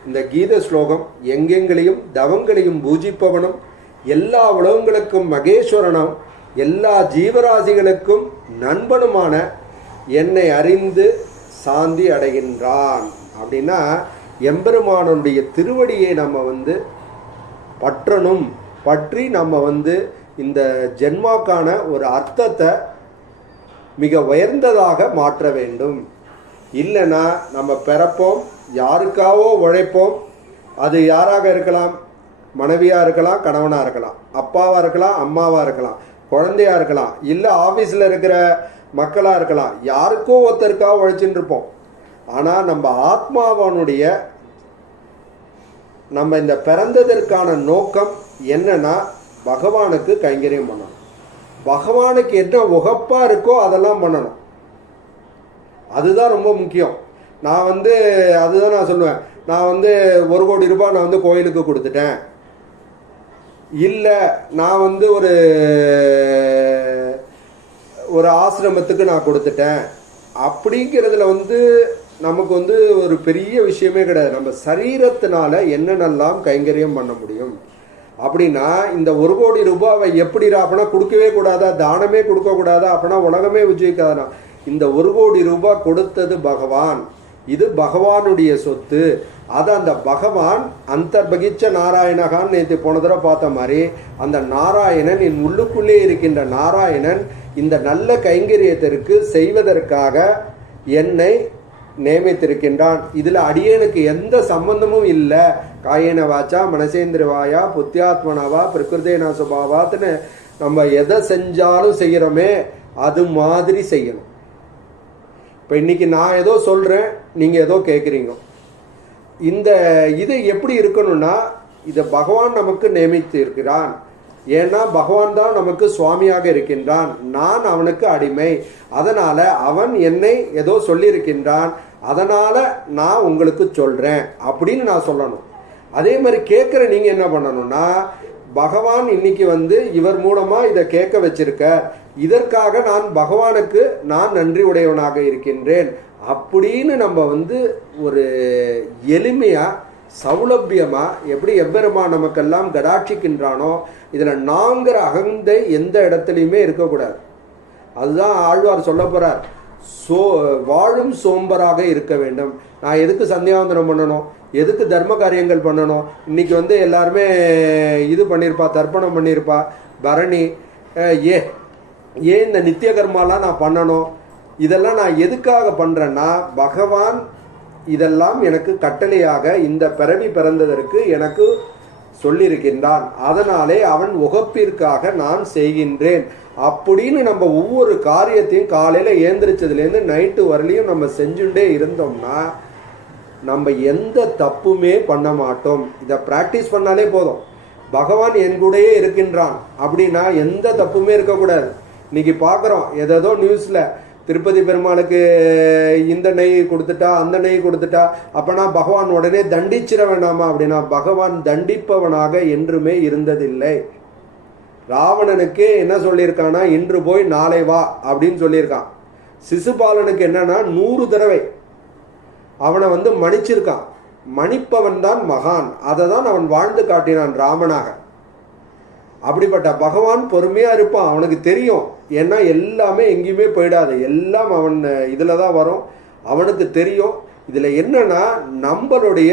இந்த கீத ஸ்லோகம். எங்கெங்களையும் தவங்களையும் பூஜிப்பவனும் எல்லா உலகங்களுக்கும் மகேஸ்வரனும் எல்லா ஜீவராசிகளுக்கும் நண்பனுமான என்னை அறிந்து சாந்தி அடைகின்றான் அப்படின்னா எம்பெருமானுடைய திருவடியை நம்ம வந்து பற்றணும். பற்றி நம்ம வந்து இந்த ஜென்மாக்கான ஒரு அர்த்தத்தை மிக உயர்ந்ததாக மாற்ற வேண்டும். இல்லைன்னா நம்ம பிறப்போம், யாருக்காவோ உழைப்போம். அது யாராக இருக்கலாம், மனைவியாக இருக்கலாம், கணவனாக இருக்கலாம், அப்பாவாக இருக்கலாம், அம்மாவாக இருக்கலாம், குழந்தையாக இருக்கலாம், இல்லை ஆஃபீஸில் இருக்கிற மக்களாக இருக்கலாம். யாருக்கோ ஒருத்தருக்காக உழைச்சின்னு இருப்போம். ஆனால் நம்ம ஆத்மாவனுடைய நம்ம இந்த பிறந்ததற்கான நோக்கம் என்னன்னா பகவானுக்கு கைங்கரியம் பண்ணணும். பகவானுக்கு என்ன உகப்பாக இருக்கோ அதெல்லாம் பண்ணணும். அதுதான் ரொம்ப முக்கியம். நான் வந்து அதுதான் நான் சொல்லுவேன். நான் வந்து 1 கோடி ரூபாய் நான் வந்து கோயிலுக்கு கொடுத்துட்டேன், இல்லை நான் வந்து ஒரு ஆசிரமத்துக்கு நான் கொடுத்துட்டேன் அப்படிங்கிறதுல வந்து நமக்கு வந்து ஒரு பெரிய விஷயமே கிடையாது. நம்ம சரீரத்தினால என்னென்னலாம் கைங்கரியம் பண்ண முடியும் அப்படின்னா, இந்த 1,00,00,000 ரூபாவை எப்படி அப்பனா கொடுக்கவே கூடாதா, தானமே கொடுக்க கூடாதா, அப்பனா உலகமே உஜ்ஜிக்காதா? இந்த 1,00,00,000 ரூபாய் கொடுத்தது பகவான், இது பகவானுடைய சொத்து. அதை அந்த பகவான் அந்தர்பகிச்ச நாராயணகான்னு நேற்று போன தடவை பார்த்த மாதிரி, அந்த நாராயணன் என் உள்ளுக்குள்ளே இருக்கின்ற நாராயணன் இந்த நல்ல கைங்கரியத்திற்கு செய்வதற்காக என்னை நியமித்திருக்கின்றான். இதில் அடியேனுக்கு எந்த சம்பந்தமும் இல்லை. காயேன வாச்சா மனசேந்திரவாயா புத்தியாத்மனாவா பிரகிருதேனா சுபாவாத்னு நம்ம எதை செஞ்சாலும் செய்கிறோமே அது மாதிரி செய்யணும். இப்போ இன்னைக்கு நான் ஏதோ சொல்கிறேன், நீங்கள் ஏதோ கேட்குறீங்க. இந்த இது எப்படி இருக்கணும்னா, இதை பகவான் நமக்கு நியமித்து இருக்கிறான். ஏன்னா பகவான் தான் நமக்கு சுவாமியாக இருக்கின்றான், நான் அவனுக்கு அடிமை. அதனால அவன் என்னை ஏதோ சொல்லியிருக்கின்றான், அதனால நான் உங்களுக்கு சொல்றேன் அப்படின்னு நான் சொல்லணும். அதே மாதிரி கேட்குற நீங்க என்ன பண்ணணும்னா, பகவான் இன்னைக்கு வந்து இவர் மூலமா இதை கேட்க வச்சிருக்க, இதற்காக நான் பகவானுக்கு நான் நன்றி உடையவனாக இருக்கின்றேன் அப்படின்னு நம்ம வந்து ஒரு எளிமையா சௌலபியமா எப்படி எவ்வெருமான் நமக்கெல்லாம் கடாட்சிக்கின்றானோ, இதுல நாங்கிற அகந்தை எந்த இடத்துலையுமே இருக்கக்கூடாது. அதுதான் ஆழ்வார் சொல்ல போறார், வாழும் சோம்பராக இருக்க வேண்டும். நான் எதுக்கு சந்தியாவந்தனம் பண்ணணும், எதுக்கு தர்ம காரியங்கள் பண்ணணும்? இன்னைக்கு வந்து எல்லாருமே இது பண்ணியிருப்பா, தர்ப்பணம் பண்ணியிருப்பா, பரணி, ஏன் இந்த நித்திய கர்மாலாம் நான் பண்ணணும்? இதெல்லாம் நான் எதுக்காக பண்றேன்னா, பகவான் இதெல்லாம் எனக்கு கட்டளையாக இந்த பிறவி பிறந்ததற்கு எனக்கு சொல்லியிருக்கின்றான், அதனாலே அவன் உகப்பிற்காக நான் செய்கின்றேன் அப்படின்னு நம்ம ஒவ்வொரு காரியத்தையும் காலையில ஏந்திரிச்சதுலேருந்து நைட்டு வரலையும் நம்ம செஞ்சுட்டே இருந்தோம்னா நம்ம எந்த தப்புமே பண்ண மாட்டோம். இதை பிராக்டிஸ் பண்ணாலே போதும். பகவான் என் கூடயே இருக்கின்றான் அப்படின்னா எந்த தப்புமே இருக்கக்கூடாது. இன்னைக்கு பார்க்குறோம் ஏதோ நியூஸ்ல, திருப்பதி பெருமாளுக்கு இந்த நெய் கொடுத்துட்டா அந்த நெய் கொடுத்துட்டா, அப்பனா பகவான் உடனே தண்டிச்சிட வேண்டாமா அப்படின்னா, பகவான் தண்டிப்பவனாக என்றுமே இருந்ததில்லை. ராவணனுக்கு என்ன சொல்லியிருக்கானா, இன்று போய் நாளை வா அப்படின்னு சொல்லியிருக்கான். சிசுபாலனுக்கு என்னன்னா 100 தடவை அவனை வந்து மன்னிச்சிருக்கான். மன்னிப்பவன் தான் மகான், அதை தான் அவன் வாழ்ந்து காட்டினான் ராமனாக. அப்படிப்பட்ட பகவான் பொறுமையா இருப்பான், அவனுக்கு தெரியும். ஏன்னா எல்லாமே எங்கேயுமே போயிடாது, எல்லாம் அவன் இதுல தான் வரும், அவனுக்கு தெரியும். இதுல என்னன்னா நம்மளுடைய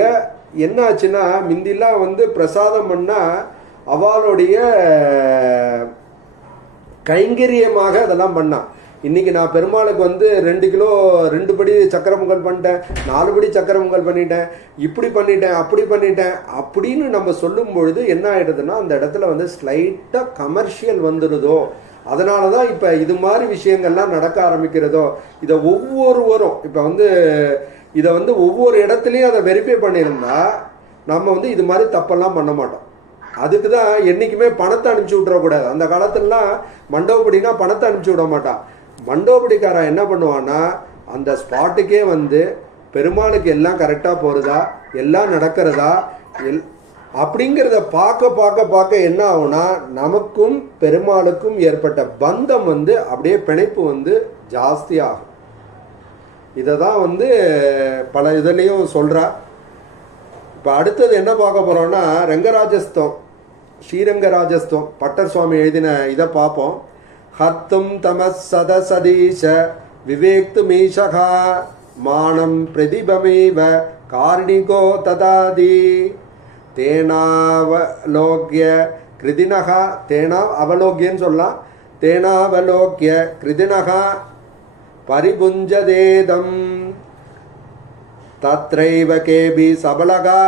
என்ன ஆச்சுன்னா, முந்திலாம் வந்து பிரசாதம் பண்ணா அவளுடைய கைங்கரியமாக அதெல்லாம் பண்ணான். இன்னைக்கு நான் பெருமாளுக்கு வந்து 2 கிலோ 2 படி சக்கரை பொங்கல் பண்ணிட்டேன், 4 படி சக்கரை பொங்கல் பண்ணிட்டேன், இப்படி பண்ணிட்டேன் அப்படி பண்ணிட்டேன் அப்படின்னு நம்ம சொல்லும் பொழுது என்ன ஆயிடுதுன்னா, அந்த இடத்துல வந்து ஸ்லைட்டா கமர்ஷியல் வந்துடுதோ. அதனால தான் இப்போ இது மாதிரி விஷயங்கள்லாம் நடக்க ஆரம்பிக்கிறதோ. இதை ஒவ்வொருவரும் இப்போ வந்து இதை வந்து ஒவ்வொரு இடத்துலையும் அதை வெரிஃபை பண்ணியிருந்தா நம்ம வந்து இது மாதிரி தப்பெல்லாம் பண்ண மாட்டோம். அதுக்கு தான் என்றைக்குமே பணத்தை அனுப்பிச்சி விட்றக்கூடாது. அந்த காலத்துலலாம் மண்டோபடினா பணத்தை அனுப்பிச்சி விட மாட்டான். மண்டோபடிக்காரன் என்ன பண்ணுவான்னா, அந்த ஸ்பாட்டுக்கே வந்து பெருமாளுக்கு எல்லாம் கரெக்டாக போகிறதா, எல்லாம் நடக்கிறதா அப்படிங்கிறத பார்க்க என்ன ஆகும்னா, நமக்கும் பெருமாளுக்கும் ஏற்பட்ட பந்தம் வந்து அப்படியே பிணைப்பு வந்து ஜாஸ்தி ஆகும். இதை தான் வந்து பல இதுலேயும் சொல்கிறா. இப்போ அடுத்தது என்ன பார்க்க போகிறோம்னா, ரங்கராஜஸ்தம், ஸ்ரீரங்கராஜஸ்தம் பட்டர் சுவாமி எழுதின இதை பார்ப்போம். ஹர்த்தும் தமஸ் சதசதீஷ விவேக்து மீஷகா மானம் பிரதிபமேவ கார்ணிகோ ததாதி தேனாவலோக்ய கிருதினகா, தேனா அவலோக்கியன்னு சொல்லலாம், தேனாவலோக்கிய கிருதினகா பரிபுஞ்சதேதம் தத்ரைவ கேபி சபலகா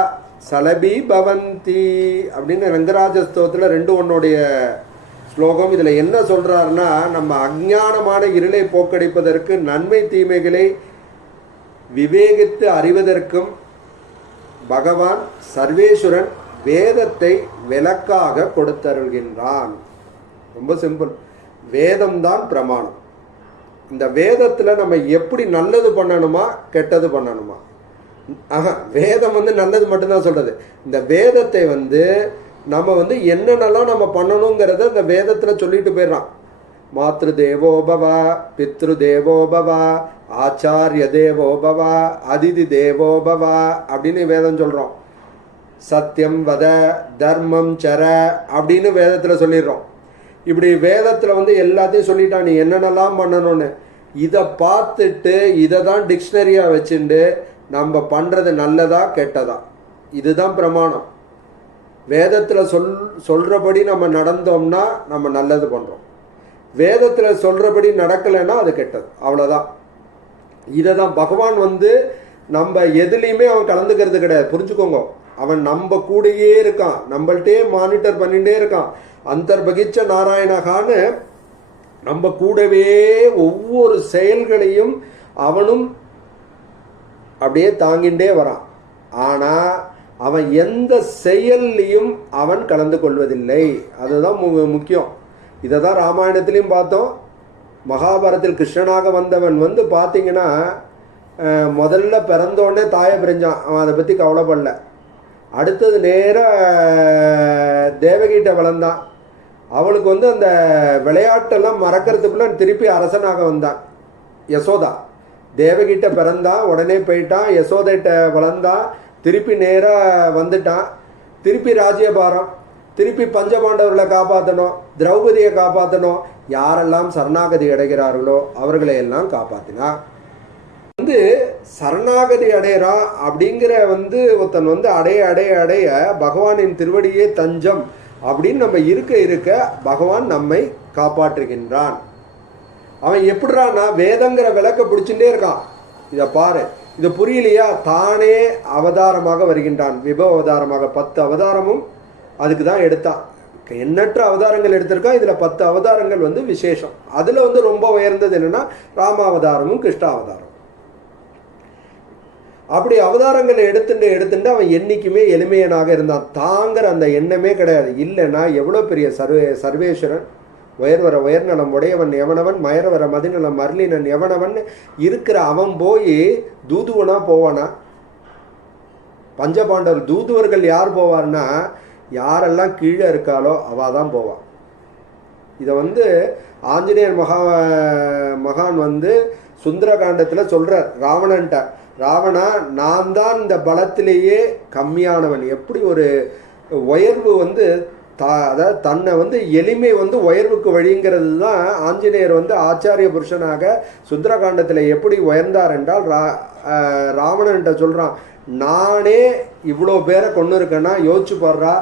சலபி பவந்தி அப்படின்னு ரங்கராஜஸ்தவத்தில் 2:1 ஸ்லோகம். இதில் என்ன சொல்கிறாருன்னா, நம்ம அஞ்ஞானமான இருளை போக்கடிப்பதற்கு, நன்மை தீமைகளை விவேகித்து அறிவதற்கும் பகவான் சர்வேஸ்வரன் வேதத்தை விளக்காக கொடுத்தருள்கின்றான். ரொம்ப சிம்பிள், வேதம்தான் பிரமாணம். இந்த வேதத்தில் நம்ம எப்படி நல்லது பண்ணணுமா கெட்டது பண்ணணுமா, வேதம் வந்து நல்லது மட்டும்தான் சொல்றது. இந்த வேதத்தை வந்து நம்ம வந்து என்னென்னலாம் நம்ம பண்ணணுங்கிறத இந்த வேதத்தில் சொல்லிட்டு போயிடறான். மாத்ரு தேவோபவா பித்ரு தேவோபவா ஆச்சாரிய தேவோபவா அதிதி தேவோபவா அப்படின்னு வேதம் சொல்கிறோம். சத்தியம் வத தர்மம் சர அப்படின்னு வேதத்தில் சொல்லிடுறோம். இப்படி வேதத்தில் வந்து எல்லாத்தையும் சொல்லிட்டான் நீ என்னென்னலாம் பண்ணணும்னு. இதை பார்த்துட்டு இதை தான் டிக்ஷனரியாக வச்சுட்டு நம்ம பண்ணுறது நல்லதா கெட்டதா, இதுதான் பிரமாணம். வேதத்தில் சொல்கிறபடி நம்ம நடந்தோம்னா நம்ம நல்லது பண்ணுறோம், வேதத்தில் சொல்கிறபடி நடக்கலைன்னா அது கெட்டது, அவ்வளோதான். இதை தான் பகவான் வந்து நம்ம எதுலேயுமே அவன் கலந்துக்கிறது கிடையாது, புரிஞ்சுக்கோங்க. அவன் நம்ம கூடயே இருக்கான், நம்மள்டே மானிட்டர் பண்ணிகிட்டே இருக்கான். அந்தர்பகிச்ச நாராயணகான்னு நம்ம கூடவே ஒவ்வொரு செயல்களையும் அவனும் அப்படியே தாங்கிண்டே வரான். ஆனால் அவன் எந்த செயல்லையும் அவன் கலந்து கொள்வதில்லை, அதுதான் முக்கியம். இதை தான் ராமாயணத்திலையும் பார்த்தோம். மகாபாரதத்தில் கிருஷ்ணனாக வந்தவன் வந்து பார்த்தீங்கன்னா முதல்ல பிறந்தோடனே தாயை பிரிஞ்சான், அவன் அதை பற்றி கவலைப்படல. அடுத்தது நேராக தேவகிட்ட வளர்ந்தான். அவளுக்கு வந்து அந்த விளையாட்டெல்லாம் மறக்கிறதுக்குள்ள திருப்பி அரசனாக வந்தான். யசோதா தேவகிட்ட பிறந்தான், உடனே போயிட்டான், யசோதைகிட்ட வளர்ந்தான், திருப்பி நேராக வந்துட்டான். திருப்பி ராஜ்யபாரம், திருப்பி பஞ்சபாண்டவர்களை காப்பாற்றணும், திரௌபதியை காப்பாற்றணும். யாரெல்லாம் சரணாகதி அடைகிறார்களோ அவர்களை எல்லாம் காப்பாற்றினான். வந்து சரணாகதி அடைகிறான் அப்படிங்கிற வந்து ஒருத்தன் வந்து அடைய அடைய அடைய பகவானின் திருவடியே தஞ்சம் அப்படின்னு நம்ம இருக்க இருக்க பகவான் நம்மை காப்பாற்றுகின்றான். அவன் எப்படிறான்னா வேதங்கிற விளக்க பிடிச்சுட்டே இருக்கான். இதை பாரு, இது புரியலையா, தானே அவதாரமாக வருகின்றான், விபவ அவதாரமாக. 10 அவதாரமும் அதுக்கு தான் எடுத்தான். எண்ணற்ற அவதாரங்கள் எடுத்திருக்கான். இதில் 10 அவதாரங்கள் வந்து விசேஷம். அதில் வந்து ரொம்ப உயர்ந்தது என்னன்னா ராமாவதாரமும் கிருஷ்ணாவதாரம். அப்படி அவதாரங்களை எடுத்துட்டு அவன் என்னைக்குமே எளிமையனாக இருந்தான். தாங்கிற அந்த எண்ணமே கிடையாது. இல்லைன்னா எவ்வளோ பெரிய சர்வேஸ்வரன், உயர்வர உயர்நலம் உடையவன் எவனவன், மயரவர மதிநலம் மருளினன் எவனவன் இருக்கிற அவன் போய் தூதுவனா போவானா? பஞ்சபாண்டவர் தூதுவர்கள் யார் போவார்னா யாரெல்லாம் கீழே இருக்காளோ அவள் தான் போவான். இதை வந்து ஆஞ்சநேயர் மகான் வந்து சுந்தரகாண்டத்தில் சொல்கிறார் ராவணன்ட்ட. ராவணா, நான் தான் இந்த பலத்திலேயே கம்மியானவன். எப்படி ஒரு உயர்வு வந்து அதாவது தன்னை வந்து எளிமை வந்து உயர்வுக்கு வழிங்கிறது தான் ஆஞ்சநேயர் வந்து ஆச்சாரிய புருஷனாக சுந்தரகாண்டத்தில் எப்படி உயர்ந்தார் என்றால் ராவணன்ட்ட சொல்கிறான், நானே இவ்வளோ பேரை கொண்டு இருக்கேன்னா யோசிச்சு போடுறா,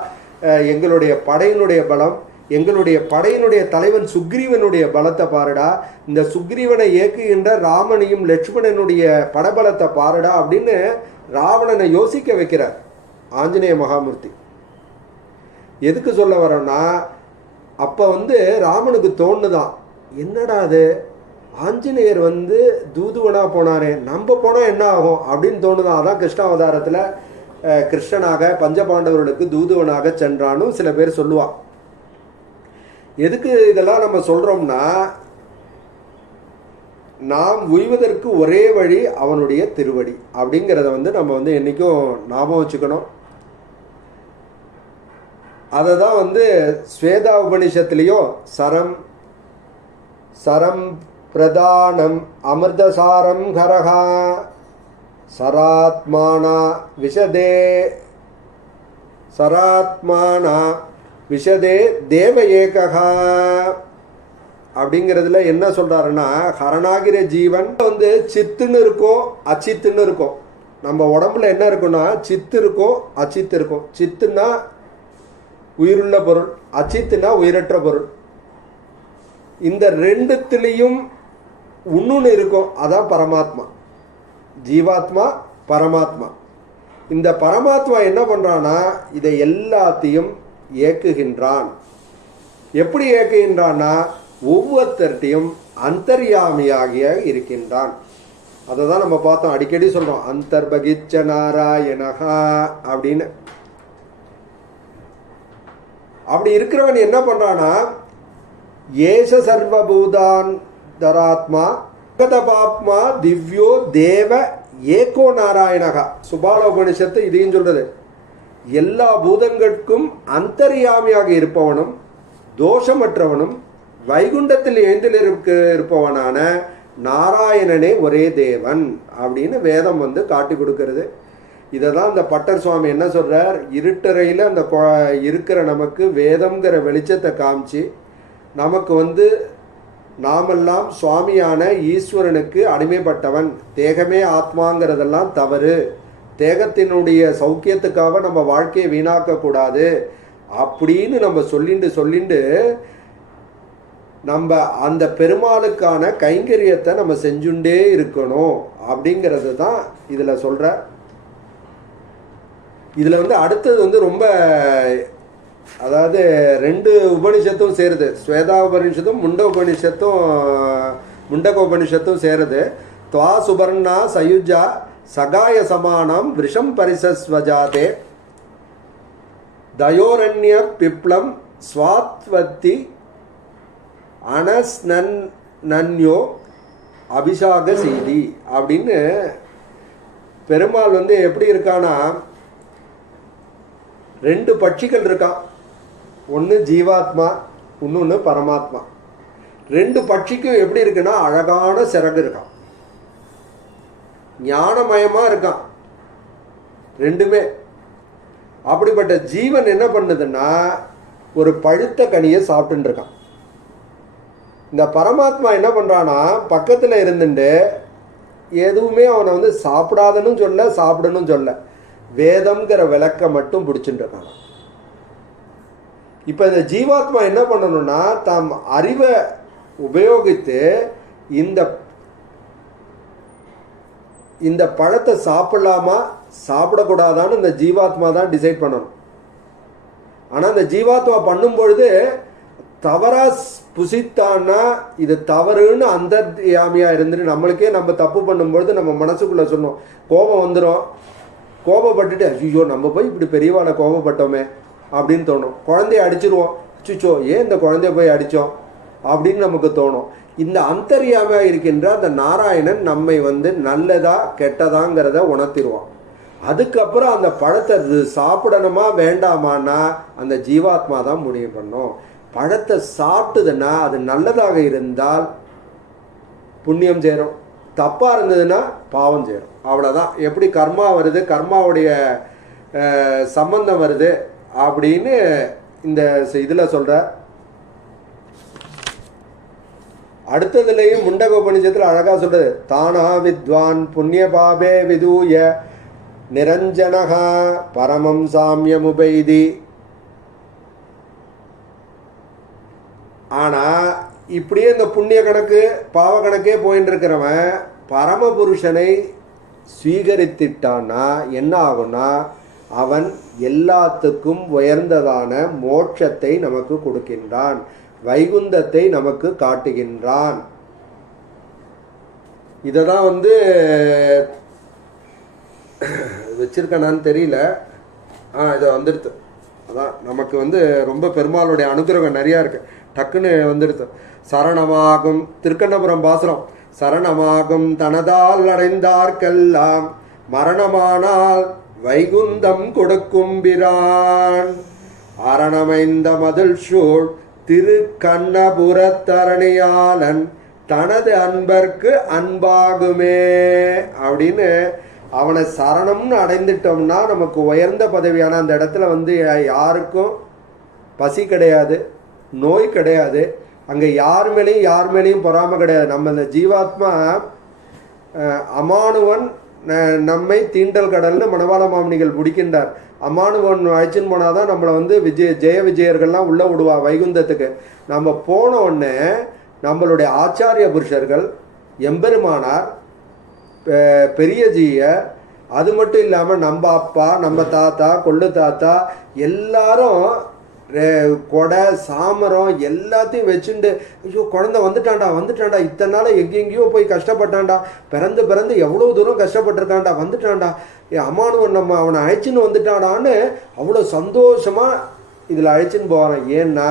எங்களுடைய படையினுடைய பலம், எங்களுடைய படையினுடைய தலைவன் சுக்ரீவனுடைய பலத்தை பாருடா, இந்த சுக்ரீவனை இயக்குகின்ற ராமனையும் லட்சுமணனுடைய படபலத்தை பாருடா அப்படின்னு ராவணனை யோசிக்க வைக்கிறார் ஆஞ்சநேய மகாமூர்த்தி. எதுக்கு சொல்ல வரோன்னா, அப்போ வந்து ராமனுக்கு தோணுதான், என்னடா அது ஆஞ்சநேயர் வந்து தூதுவனா போனாரே, நம்ம போனால் என்ன ஆகும் அப்படின்னு தோணுதான். அதான் கிருஷ்ணாவதாரத்தில் கிருஷ்ணனாக பஞ்சபாண்டவர்களுக்கு தூதுவனாக சென்றான்னு சில பேர் சொல்லுவான். எதுக்கு இதெல்லாம் நம்ம சொல்கிறோம்னா, நாம் உய்வதற்கு ஒரே வழி அவனுடைய திருவடி அப்படிங்கிறத வந்து நம்ம வந்து என்றைக்கும் ஞாபகம் வச்சுக்கணும். அதை தான் வந்து ஸ்வேதா உபனிஷத்துலேயும் சரம் பிரதானம் அமிர்தசாரம் ஹரஹா சராத்மானா விஷதே தேவ ஏகஹா அப்படிங்கிறதுல என்ன சொல்றாருன்னா, ஹரணாகிற ஜீவன் வந்து சித்துன்னு இருக்கும், அச்சித்துன்னு இருக்கும். நம்ம உடம்புல என்ன இருக்குன்னா சித்து இருக்கும், அச்சித்து இருக்கும். சித்துன்னா உயிருள்ள பொருள், அச்சித்துனா உயிரற்ற பொருள். இந்த ரெண்டுத்திலையும் இன்னொன்று இருக்கும், அதான் பரமாத்மா. ஜீவாத்மா பரமாத்மா. இந்த பரமாத்மா என்ன பண்றான்னா இதை எல்லாத்தையும் இயக்குகின்றான். எப்படி இயக்குகின்றான்னா ஒவ்வொருத்தர்ட்டையும் அந்தர்யாமியாகிய இருக்கின்றான். அதை தான் நம்ம பார்த்தோம், அடிக்கடி சொல்றோம் அந்தர்பகிச்ச நாராயணஹா அப்படின்னு. அப்படி இருக்கிறவன் என்ன பண்றானா, ஏஷ சர்வபூதான் தராத்மா பாப்மா திவ்யோ தேவ ஏகோ நாராயணகா. சுபால உபனிஷத்து இதையும் சொல்றது. எல்லா பூதங்களுக்கும் அந்தர்யாமியாக இருப்பவனும் தோஷமற்றவனும் வைகுண்டத்தில் எழுந்தில் இருப்பவனான நாராயணனே ஒரே தேவன் அப்படின்னு வேதம் வந்து காட்டி கொடுக்கறது. இதை தான் இந்த பட்டர் சுவாமி என்ன சொல்றார், இருட்டறையில் அந்த இருக்கிற நமக்கு வேதம்ங்கிற வெளிச்சத்தை காமிச்சு நமக்கு வந்து நாமெல்லாம் சுவாமியான ஈஸ்வரனுக்கு அடிமைப்பட்டவன், தேகமே ஆத்மாங்கிறதெல்லாம் தவறு, தேகத்தினுடைய சௌக்கியத்துக்காக நம்ம வாழ்க்கையை வீணாக்கக்கூடாது அப்படின்னு நம்ம சொல்லிண்டு நம்ம அந்த பெருமாளுக்கான கைங்கரியத்தை நம்ம செஞ்சுட்டே இருக்கணும் அப்படிங்கிறது தான் இதில் சொல்கிற. இதில் வந்து அடுத்தது வந்து ரொம்ப, அதாவது 2 உபனிஷத்தும் சேருது, ஸ்வேதா உபனிஷத்தும் முண்டக உபனிஷத்தும் சேருது. துவா சுபர்ணா சயுஜா சகாய சமானம் விஷம் பரிசஸ்வஜாதே தயோரண்ய பிப்ளம் ஸ்வாத்வத்தி அனஸ்னன்யோ அபிஷாக செய்தி அப்படின்னு பெருமாள் வந்து எப்படி இருக்கானா, 2 பட்சிகள் இருக்கான், ஒன்று ஜீவாத்மா, இன்னொன்று பரமாத்மா. 2 பட்சிக்கும் எப்படி இருக்குன்னா அழகான சிறகு இருக்கான், ஞானமயமா இருக்கான் ரெண்டுமே. அப்படிப்பட்ட ஜீவன் என்ன பண்ணுதுன்னா ஒரு பழுத்த கனியை சாப்பிட்டு இருக்கான். இந்த பரமாத்மா என்ன பண்றானா பக்கத்துல இருந்துட்டு எதுவுமே அவனை வந்து சாப்பிடாதன்னு சொல்ல சாப்பிடணும் சொல்ல, வேதம்ங்கிற விளக்க மட்டும் பிடிச்சுட்டு இருக்கான். இப்ப இந்த ஜீவாத்மா என்ன பண்ணணும்னா தாம் அறிவை உபயோகித்து இந்த பழத்தை சாப்பிடலாமா சாப்பிடக்கூடாதான்னு இந்த ஜீவாத்மா தான் டிசைட் பண்ணணும். ஆனால் இந்த ஜீவாத்மா பண்ணும் பொழுது தவறா புசித்தான்னா இது தவறுன்னு அந்தர்யாமியா இருந்துட்டு நம்மளுக்கே நம்ம தப்பு பண்ணும்பொழுது நம்ம மனசுக்குள்ள சொன்னோம், கோபம் வந்துடும், கோபப்பட்டுட்டு ஐயோ நம்ம போய் இப்படி பெரியவாளை கோபப்பட்டோமே அப்படின்னு தோணும். குழந்தைய அடிச்சிருவோம், சுச்சோ ஏன் இந்த குழந்தைய போய் அடித்தோம் அப்படின்னு நமக்கு தோணும். இந்த அந்தர்யாமியா இருக்கின்ற அந்த நாராயணன் நம்மை வந்து நல்லதா கெட்டதாங்கிறத உணர்த்திடுவான். அதுக்கப்புறம் அந்த பழத்தை சாப்பிடணுமா வேண்டாமான்னா அந்த ஜீவாத்மா தான் முடிவு பண்ணும். பழத்தை சாப்பிட்டுதுன்னா அது நல்லதாக இருந்தால் புண்ணியம் சேரும், தப்பாக இருந்ததுன்னா பாவம் சேரும். அவ்வளோதான். எப்படி கர்மா வருது, கர்மாவுடைய சம்பந்தம் வருது அப்படின்னு இந்த இதில் சொல்கிற. அடுத்ததுலேயும் முண்டகோபனிஷத்தில் அழகாக சொல்கிறது, தானா வித்வான் புண்ணிய பாபே விதூய நிரஞ்சனகா பரமம் சாமியமுபைதி. ஆனால் இப்படியே இந்த புண்ணிய கணக்கு பாவ கணக்கே போயின்னு இருக்கிறவன் பரமபுருஷனை ஸ்வீகரித்திட்டான்னா என்ன ஆகும்னா அவன் எல்லாத்துக்கும் உயர்ந்ததான மோட்சத்தை நமக்கு கொடுக்கின்றான், வைகுந்தத்தை நமக்கு காட்டுகின்றான். இதை தான் வந்து வச்சிருக்கேனான்னு தெரியல, இதை வந்துடுது. அதான் நமக்கு வந்து ரொம்ப பெருமாளுடைய அனுகிரகம் நிறையா இருக்கு, டக்குன்னு வந்துடுது. சரணமாகும் திருக்கண்ணபுரம் பாசுரம், சரணமாகும் தனதால் அடைந்தார்க்கெல்லாம் மரணமானால் வைகுந்தம் கொடுக்கும் பிரான் அரணமைந்த மதில் சூழ் திரு கண்ணபுரத்தரணியாளன் தனது அன்பர்க்கு அன்பாகுமே அப்படின்னு அவனை சரணம்னு அடைந்துட்டோம்னா நமக்கு உயர்ந்த பதவியான அந்த இடத்துல வந்து யாருக்கும் பசி கிடையாது, நோய் கிடையாது, அங்கே யார் மேலேயும் பொறாமை கிடையாது. நம்ம இந்த ஜீவாத்மா அமானுவன் நம்மை தீண்டல் கடல்னு மணவாள மாமனிகள் முடிக்கின்றார். அமானுவன் அழைச்சின்னு போனாதான் நம்மளை வந்து ஜெய விஜயர்கள்லாம் உள்ள விடுவா வைகுந்தத்துக்கு. நம்ம போன உடனே நம்மளுடைய ஆச்சாரிய புருஷர்கள் எம்பெருமானார் பெரியஜிய, அது மட்டும் இல்லாமல் நம்ம அப்பா நம்ம தாத்தா கொள்ளு தாத்தா எல்லாரும் கொடை சாமரம் எல்லாத்தையும் வச்சுட்டு ஐயோ குழந்தை வந்துட்டான்டா இத்தனை நாள் எங்கெங்கேயோ போய் கஷ்டப்பட்டான்டா, பிறந்து எவ்வளோ தூரம் கஷ்டப்பட்டிருக்கான்டா, வந்துட்டான்டா, அம்மானுவன் நம்ம அவனை அழைச்சின்னு வந்துட்டானான்னு அவ்வளோ சந்தோஷமாக இதில் அழைச்சின்னு போகிறான். ஏன்னா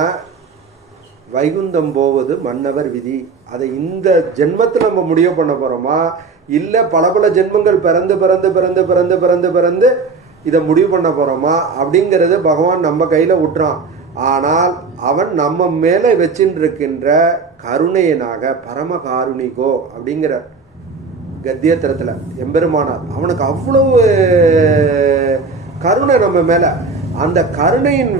வைகுந்தம் போவது மன்னவர் விதி. அதை இந்த ஜென்மத்தில் நம்ம முடிவு பண்ண போகிறோமா இல்லை பல ஜென்மங்கள் பிறந்து இதை முடிவு பண்ண போகிறோமா அப்படிங்கிறது பகவான் நம்ம கையில் விட்டுறான். ஆனால் அவன் நம்ம மேலே வச்சுட்டு இருக்கின்ற கருணையனாக பரமகாருணிகோ அப்படிங்கிற கத்தியத்திரத்தில் எம்பெருமானார். அவனுக்கு அவ்வளவு கருணை நம்ம மேல. அந்த கருணையின்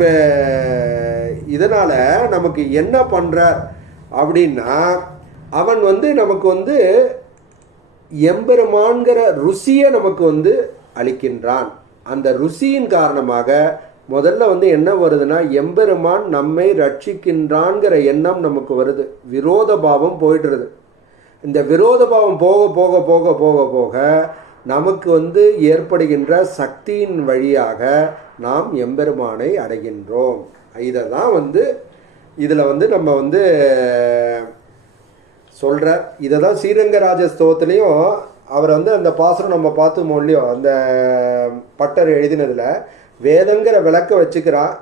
இதனால நமக்கு என்ன பண்றார் அப்படின்னா, அவன் நமக்கு எம்பெருமான்கிற ருசியை நமக்கு அளிக்கின்றான். அந்த ருசியின் காரணமாக முதல்ல என்ன வருதுன்னா, எம்பெருமான் நம்மை ரட்சிக்கின்றான்கிற எண்ணம் நமக்கு வருது. விரோத பாவம் போயிடுறது. இந்த விரோத பாவம் போக போக போக போக போக நமக்கு ஏற்படுகின்ற சக்தியின் வழியாக நாம் எம்பெருமானை அடைகின்றோம். இதை தான் இதில் நம்ம சொல்கிறார். இதை தான் ஸ்ரீரங்கராஜ ஸ்தோத்திலையும் அவர் அந்த பாசுரம் நம்ம பார்த்தோமோ இல்லையோ, அந்த பட்டர் எழுதினதில் வேதங்கிற விளக்க வச்சுக்கிறான்.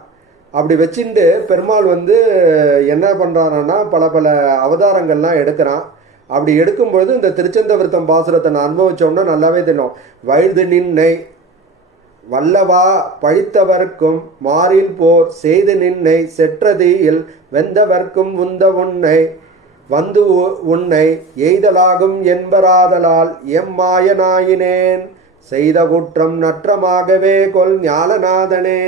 அப்படி வச்சுட்டு பெருமாள் என்ன பண்ணுறான்னா, பல பல அவதாரங்கள்லாம் எடுக்கிறான். அப்படி எடுக்கும்பொழுது இந்த திருச்செந்தவிருத்தம் பாசுரத்தை நான் அனுபவிச்சோம்னா நல்லாவே தெரியும். வயது நின்னை வல்லவா பழித்தவர்க்கும் மாறில் போர் செய்து நின்னை செற்றதியில் வெந்தவர்க்கும் உந்த உன்னை வந்து உன்னை எய்தலாகும் என்பராதலால் எம்மாயனாயினேன் செய்த குற்றம் நற்றமாகவே கொல் ஞானநாதனே.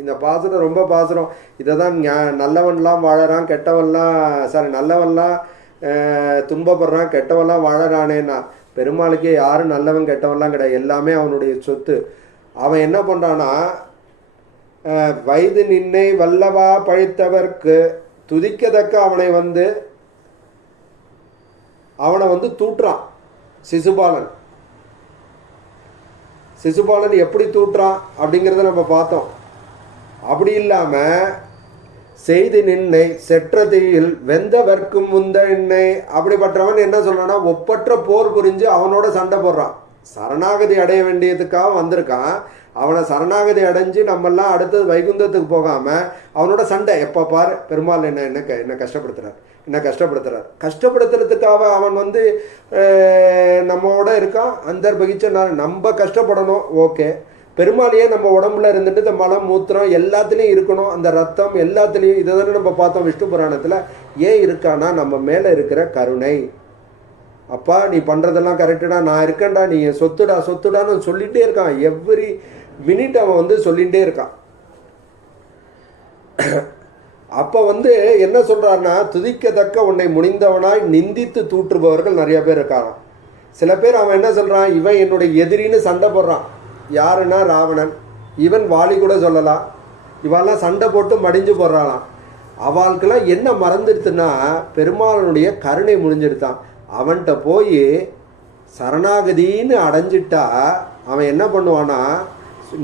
இந்த பாசுரம் ரொம்ப பாசுரம். இதை தான் நல்லவன்லாம் வாழறான், கெட்டவன்லாம் நல்லவன்லாம் துன்பப்படுறான், கெட்டவன்லாம் வாழறானேன்னா, பெருமாளுக்கே யாரும் நல்லவன் கெட்டவன்லாம் கிடையாது, எல்லாமே அவனுடைய சொத்து. அவன் என்ன பண்ணுறான்னா, வயது நின்னை வல்லவா பழித்தவர்க்கு துதிக்கத்தக்க அவனை தூட்டுறான். சிசுபாலன் எப்படி தூட்டுறான் அப்படிங்கிறத நம்ம பார்த்தோம். அப்படி இல்லாமல் செய்து நின்னை செற்றதியில் வெந்தவர்க்கும் முந்த எண்ணெய் அப்படிப்பட்டவன் என்ன சொல்றான்னா, ஒப்பற்ற போர் புரிஞ்சு அவனோட சண்டை போடுறான். சரணாகதி அடைய வேண்டியதுக்காக வந்திருக்கான். அவனை சரணாகதி அடைஞ்சு நம்மெல்லாம் அடுத்தது வைகுந்தத்துக்கு போகாமல் அவனோட சண்டை. எப்போ பாரு பெருமாள் என்ன கஷ்டப்படுத்துறதுக்காக அவன் நம்மோட இருக்கான். அந்த பகிச்ச நம்ம கஷ்டப்படணும். ஓகே, பெருமாளையே நம்ம உடம்புல இருந்துட்டு இந்த மலம் மூத்திரம் எல்லாத்துலேயும் இருக்கணும், அந்த ரத்தம் எல்லாத்துலேயும். இதை தானே நம்ம பார்த்தோம் விஷ்ணு புராணத்தில். ஏன் இருக்கானா, நம்ம மேலே இருக்கிற கருணை. அப்பா நீ பண்ணுறதெல்லாம் கரெக்டுடா, நான் இருக்கேன்டா, நீ சொத்துடான்னு சொல்லிகிட்டே இருக்கான். எவ்ரி மினிட் அவன் சொல்லிகிட்டே இருக்கான். அப்போ என்ன சொல்கிறாருன்னா, துதிக்கத்தக்க உன்னை முனிந்தவனாய் நிந்தித்து தூற்றுபவர்கள் நிறைய பேர் இருக்காராம். சில பேர் அவன் என்ன சொல்கிறான், இவன் என்னுடைய எதிரின்னு சண்டை போடுறான். யாருன்னா ராவணன். இவன் வாலி கூட சொல்லலாம். இவெல்லாம் சண்டை போட்டு மடிஞ்சு போடுறாளாம். அவளுக்கெல்லாம் என்ன மறந்துடுத்துன்னா, பெருமாளனுடைய கருணை முடிஞ்சிடுத்தான். அவன்கிட்ட போய் சரணாகதின்னு அடைஞ்சிட்டா அவன் என்ன பண்ணுவானா,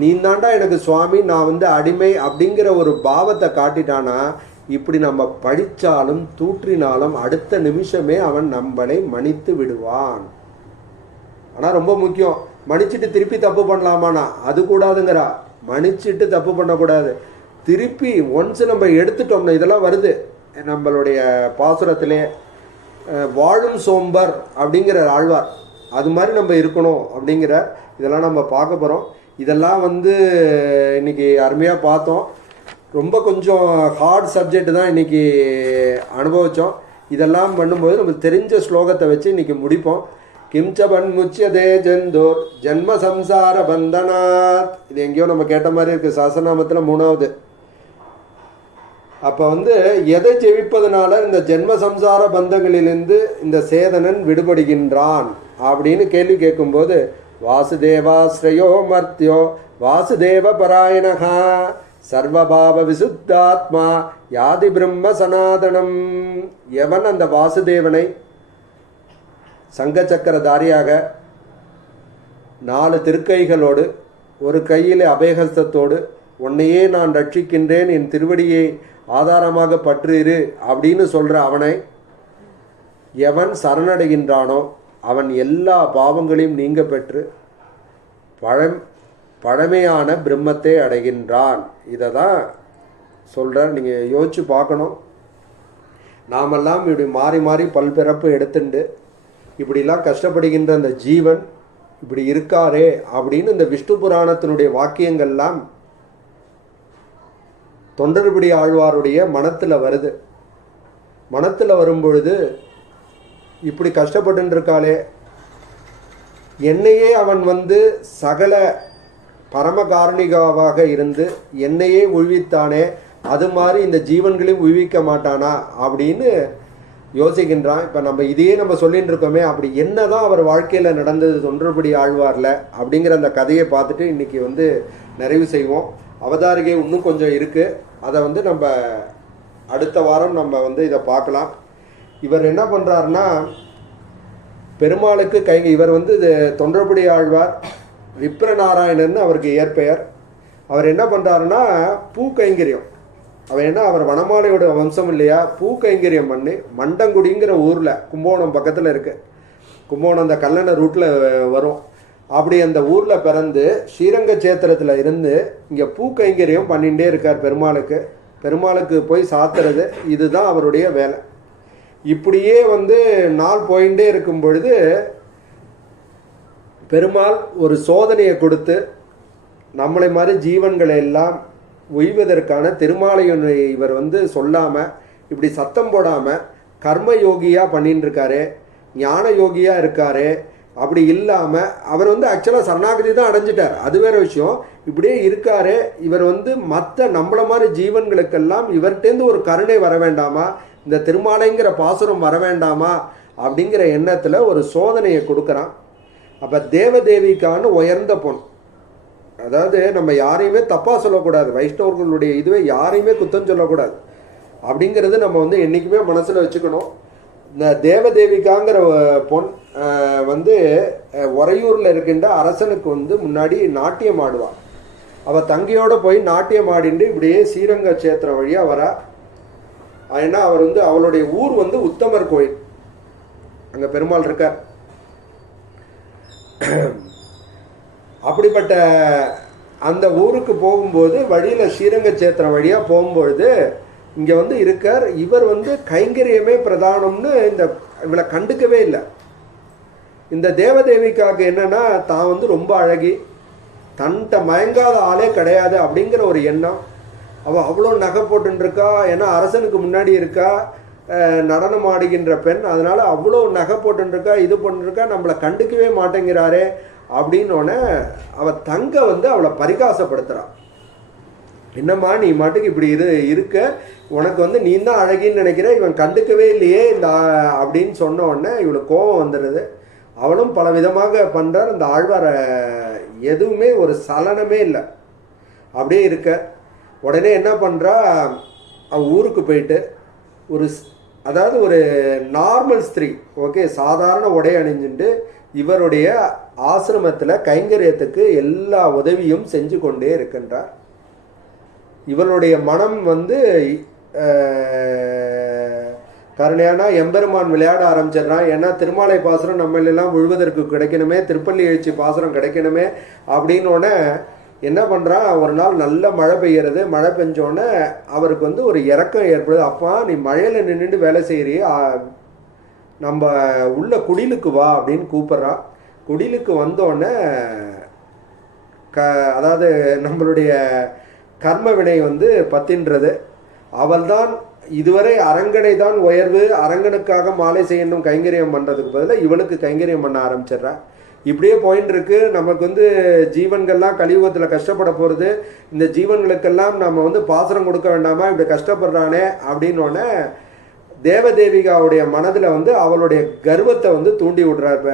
நீ தாண்டா எனக்கு சுவாமி, நான் அடிமை அப்படிங்கிற ஒரு பாவத்தை காட்டிட்டானா, இப்படி நம்ம படித்தாலும் தூற்றினாலும் அடுத்த நிமிஷமே அவன் நம்மளை மன்னித்து விடுவான். ஆனால் ரொம்ப முக்கியம், மன்னிச்சுட்டு திருப்பி தப்பு பண்ணலாமாண்ணா, அது கூடாதுங்கிறா. மன்னிச்சுட்டு தப்பு பண்ணக்கூடாது. திருப்பி ஒன்ஸ் நம்ம எடுத்துட்டோம்னா, இதெல்லாம் வருது நம்மளுடைய பாசுரத்திலே, வாழும் சோம்பர் அப்படிங்கிற ஆழ்வார், அது மாதிரி நம்ம இருக்கணும் அப்படிங்கிற இதெல்லாம் நம்ம பார்க்க போகிறோம். இதெல்லாம் இன்னைக்கு அருமையாக பார்த்தோம். ரொம்ப கொஞ்சம் ஹார்ட் சப்ஜெக்ட் தான் இன்னைக்கு அனுபவித்தோம். இதெல்லாம் பண்ணும்போது நம்ம தெரிஞ்ச ஸ்லோகத்தை வச்சு இன்னைக்கு முடிப்போம். கிம்சபன் முச்சியதே ஜெந்தோர் ஜென்ம சம்சார பந்தனாத். இது எங்கேயோ நம்ம கேட்ட மாதிரி இருக்குது, சாசநாமத்தில் 3வது. அப்போ எதை ஜெயிப்பதனால இந்த ஜென்ம சம்சார பந்தங்களிலிருந்து இந்த சேதனன் விடுபடுகின்றான் அப்படின்னு கேள்வி கேட்கும்போது, வாசுதேவாஸ்ரயோ மர்த்தியோ வாசுதேவ பராயணகா சர்வபாவ விசுத்தாத்மா யாதி பிரம்ம சனாதனம். எவன் அந்த வாசுதேவனை சங்கச்சக்கரதாரியாக 4 திருக்கைகளோடு ஒரு கையில் அபயஹஸ்தத்தோடு உன்னையே நான் ரட்சிக்கின்றேன், என் திருவடியை ஆதாரமாக பற்றிரு அப்படின்னு சொல்கிற அவனை எவன் சரணடைகின்றானோ அவன் எல்லா பாவங்களையும் நீங்க பெற்று பழமையான பிரம்மத்தை அடைகின்றான். இதை தான் சொல்கிறார். நீங்கள் யோசிச்சு பார்க்கணும். நாமெல்லாம் இப்படி மாறி மாறி பல்பிறப்பு எடுத்துண்டு இப்படிலாம் கஷ்டப்படுகின்ற அந்த ஜீவன் இப்படி இருக்காரே அப்படின்னு இந்த விஷ்ணு புராணத்தினுடைய வாக்கியங்கள்லாம் தொண்டர்படி ஆழ்வாருடைய மனத்தில் வருது. மனத்தில் வரும்பொழுது இப்படி கஷ்டப்பட்டு இருக்காளே, என்னையே அவன் வந்து சகல பரமகாரணிகாவாக இருந்து என்னையே உய்வித்தானே, அது மாதிரி இந்த ஜீவன்களையும் உய்விக்க மாட்டானா அப்படின்னு யோசிக்கின்றான். இப்போ நம்ம இதையே நம்ம சொல்லிட்டு இருக்கோமே, அப்படி என்னதான் அவர் வாழ்க்கையில் நடந்தது தொண்டர்படி ஆழ்வார்ல அப்படிங்கிற அந்த கதையை பார்த்துட்டு இன்னைக்கு வந்து நிறைவு செய்வோம். அவதாரிகை இன்னும் கொஞ்சம் இருக்குது, அதை வந்து நம்ம அடுத்த வாரம் நம்ம வந்து இதை பார்க்கலாம். இவர் என்ன பண்ணுறாருன்னா, பெருமாளுக்கு இவர் வந்து தொண்டர்படி ஆழ்வார் விப்ரநாராயணன் அவருக்கு இயற்பெயர். அவர் என்ன பண்ணுறாருன்னா பூ கைங்கரியம், அவர் வனமாலையோட வம்சம் இல்லையா, பூ கைங்கரியம் பண்ணி மண்டங்குடிங்கிற ஊரில், கும்பகோணம் பக்கத்தில் இருக்குது, கும்பகோணம் அந்த கல்லணை ரூட்டில் வரும், அப்படி அந்த ஊரில் பிறந்து ஸ்ரீரங்க சேத்திரத்தில் இருந்து இங்கே பூ கைங்கரியம் பண்ணிகிட்டே இருக்கார் பெருமாளுக்கு. பெருமாளுக்கு போய் சாத்துறது இதுதான் அவருடைய வேலை. இப்படியே வந்து நாள் போயிட்டே இருக்கும் பொழுது பெருமாள் ஒரு சோதனையை கொடுத்து நம்மளை மாதிரி ஜீவன்களை எல்லாம் உய்வதற்கான திருமாலையை இவர் வந்து சொல்லாமல் இப்படி சத்தம் போடாமல் கர்ம யோகியாக பண்ணிட்டு இருக்காரு, ஞான யோகியாக இருக்காரு. அப்படி இல்லாமல் அவர் வந்து ஆக்சுவலாக சரணாகதி தான் அடைஞ்சிட்டார், அது வேற விஷயம். இப்படியே இருக்காரு. இவர் வந்து மற்ற நம்மள மாதிரி ஜீவன்களுக்கெல்லாம் இவர்கிட்டேருந்து ஒரு கருணை வர வேண்டாமா, இந்த திருமாலைங்கிற பாசுரம் வர வேண்டாமா அப்படிங்கிற எண்ணத்தில் ஒரு சோதனையை கொடுக்குறான். அப்போ தேவதேவிக்கான உயர்ந்த பொன், அதாவது நம்ம யாரையுமே தப்பாக சொல்லக்கூடாது, வைஷ்ணவர்களுடைய இதுவே யாரையுமே குத்தம் சொல்லக்கூடாது அப்படிங்கிறது நம்ம வந்து என்றைக்குமே மனசில் வச்சுக்கணும். இந்த தேவதேவிக்காங்கிற பொன் வந்து உறையூரில் இருக்கின்ற அரசனுக்கு வந்து முன்னாடி நாட்டியம் ஆடுவான். அவள் தங்கையோடு போய் நாட்டியம் ஆடிண்டு இப்படியே ஸ்ரீரங்க சேத்திரம் வழியாக வரா. ஏன்னா அவர் வந்து அவளுடைய ஊர் வந்து உத்தமர் கோயில், அங்கே பெருமாள் இருக்கார். அப்படிப்பட்ட அந்த ஊருக்கு போகும்போது வழியில் ஸ்ரீரங்க சேத்திரம் வழியாக போகும்பொழுது இங்கே வந்து இருக்கார். இவர் வந்து கைங்கரியமே பிரதானம்னு இவளை கண்டுக்கவே இல்லை. இந்த தேவதேவிக்காக என்னன்னா தான் வந்து ரொம்ப அழகி, தன்கிட்ட மயங்காத ஆளே கிடையாது அப்படிங்கிற ஒரு எண்ணம். அவள் அவ்வளோ நகை போட்டுருக்கா, ஏன்னா அரசனுக்கு முன்னாடி இருக்கா, நடனம் ஆடுகின்ற பெண், அதனால அவ்வளோ நகை போட்டுருக்கா, இது பண்ணிருக்கா, நம்மளை கண்டுக்கவே மாட்டேங்கிறாரே அப்படின்னோடனே அவள் தங்க வந்து அவளை பரிகாசப்படுத்துகிறான். என்னம்மா நீ மாட்டுக்கு இப்படி இருக்க, உனக்கு வந்து நீ தான் அழகின்னு நினைக்கிற, இவன் கண்டுக்கவே இல்லையே இந்த அப்படின்னு சொன்ன உடனே இவளுக்கு கோபம் வந்துடுது. அவனும் பல விதமாக பண்ணுறார். இந்த ஆழ்வார எதுவுமே ஒரு சலனமே இல்லை, அப்படியே இருக்க. உடனே என்ன பண்ணுறா, அவள் ஊருக்கு போயிட்டு அதாவது ஒரு நார்மல் ஸ்திரீ, ஓகே, சாதாரண உடை அணிஞ்சுட்டு இவருடைய ஆசிரமத்தில் கைங்கரியத்துக்கு எல்லா உதவியும் செஞ்சு கொண்டே இருக்கின்றார். இவளுடைய மனம் வந்து கருணையானா எம்பெருமான் விளையாட ஆரம்பிச்சிடறான். ஏன்னா திருமாலை பாசுரம் நம்மளெல்லாம் விழுவதற்கு கிடைக்கணுமே, திருப்பள்ளி எழுச்சி பாசுரம் கிடைக்கணுமே அப்படின்னோடனே என்ன பண்ணுறான், ஒரு நாள் நல்ல மழை பெய்யறது. மழை பெஞ்சோடனே அவருக்கு வந்து ஒரு இறக்கம் ஏற்படுது. அப்பா நீ மழையில் நின்றுட்டு வேலை செய்கிறீ, நம்ம உள்ள குடிலுக்கு வா அப்படின்னு கூப்பிட்றான். குடிலுக்கு வந்தோடனே அதாவது நம்மளுடைய கர்ம வினை வந்து பத்தின்றது. அவள்தான் இதுவரை அரங்கனை தான் உயர்வு, அரங்கனுக்காக மாலை செய்யணும் கைங்கரியம் பண்ணுறதுக்கு பதிலாக இவனுக்கு கைங்கரியம் பண்ண ஆரம்பிச்சிட்றா. இப்படியே போயின்னு இருக்கு. நமக்கு வந்து ஜீவன்கள்லாம் கலியுகத்தில் கஷ்டப்பட போகிறது, இந்த ஜீவன்களுக்கெல்லாம் நம்ம வந்து பாசனம் கொடுக்க வேண்டாமா, இப்படி கஷ்டப்படுறானே அப்படின்னோடனே தேவதேவிகாவுடைய மனதில் வந்து அவளுடைய கர்வத்தை வந்து தூண்டி விடுறார்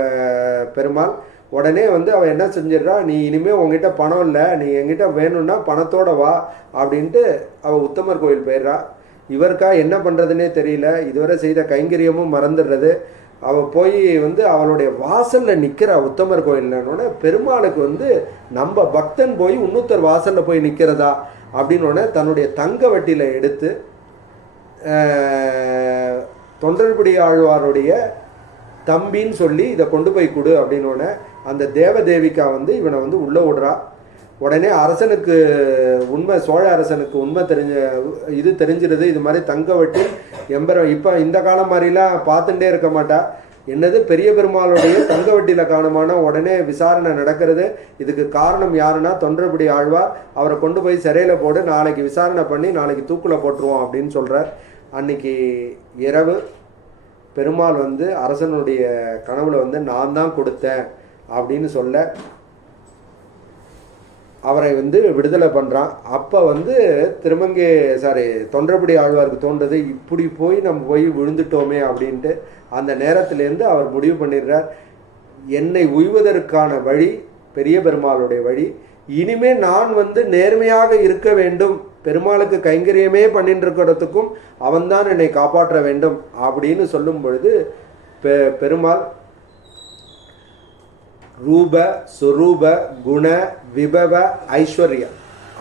பெருமாள். உடனே வந்து அவள் என்ன செஞ்சிடறா, நீ இனிமேல் உங்ககிட்ட பணம் இல்லை, நீ என்கிட்ட வேணும்னா பணத்தோட வா அப்படின்ட்டு அவள் உத்தமர் கோயில் போயிடுறா. இவருக்கா என்ன பண்ணுறதுனே தெரியல, இதுவரை செய்த கைங்கரியமும் மறந்துடுறது. அவள் போய் வந்து அவளுடைய வாசலில் நிற்கிற உத்தமர் கோயில்னோடனே பெருமாளுக்கு வந்து நம்ம பக்தன் போய் இன்னொருத்தர் வாசலில் போய் நிற்கிறதா அப்படின்னோடனே தன்னுடைய தங்க வட்டியில் எடுத்து தொண்டர்படி ஆழ்வாருடைய தம்பின்னு சொல்லி இதை கொண்டு போய் கொடு அப்படின்னோடனே அந்த தேவதேவிக்கா வந்து இவனை வந்து உள்ளே விடுறா. உடனே அரசனுக்கு உண்மை, சோழ அரசனுக்கு உண்மை தெரிஞ்சிருது. இது மாதிரி தங்க வட்டி இப்போ இந்த காலம் மாதிரிலாம் பார்த்துட்டே இருக்க மாட்டா. என்னது பெரிய பெருமாளுடைய தங்க வட்டியில் காணுமான உடனே விசாரணை நடக்கிறது. இதுக்கு காரணம் யாருன்னா தொண்டர்படி ஆழ்வார். அவரை கொண்டு போய் சிறையில் போடு, நாளைக்கு விசாரணை பண்ணி நாளைக்கு தூக்கில் போட்டுருவோம் அப்படின்னு சொல்கிறார். அன்னைக்கு இரவு பெருமாள் வந்து அரசனுடைய கனவுல வந்து நான் தான் கொடுத்தேன் அப்படின்னு சொல்ல அவரை வந்து விடுதலை பண்ணுறான். அப்போ வந்து தொண்டர்படி ஆழ்வாருக்கு தோன்றது, இப்படி போய் நம்ம போய் விழுந்துட்டோமே அப்படின்ட்டு. அந்த நேரத்திலேருந்து அவர் முடிவு பண்ணிடுறார், என்னை உய்வதற்கான வழி பெரிய பெருமாளுடைய வழி, இனிமே நான் வந்து நேர்மையாக இருக்க வேண்டும், பெருமாளுக்கு கைங்கரியமே பண்ணிட்டு இருக்கிறதுக்கும் அவன்தான் என்னை காப்பாற்ற வேண்டும் அப்படின்னு சொல்லும் பொழுது பெருமாள் ரூப சுரூப குண விபவ ஐஸ்வர்யா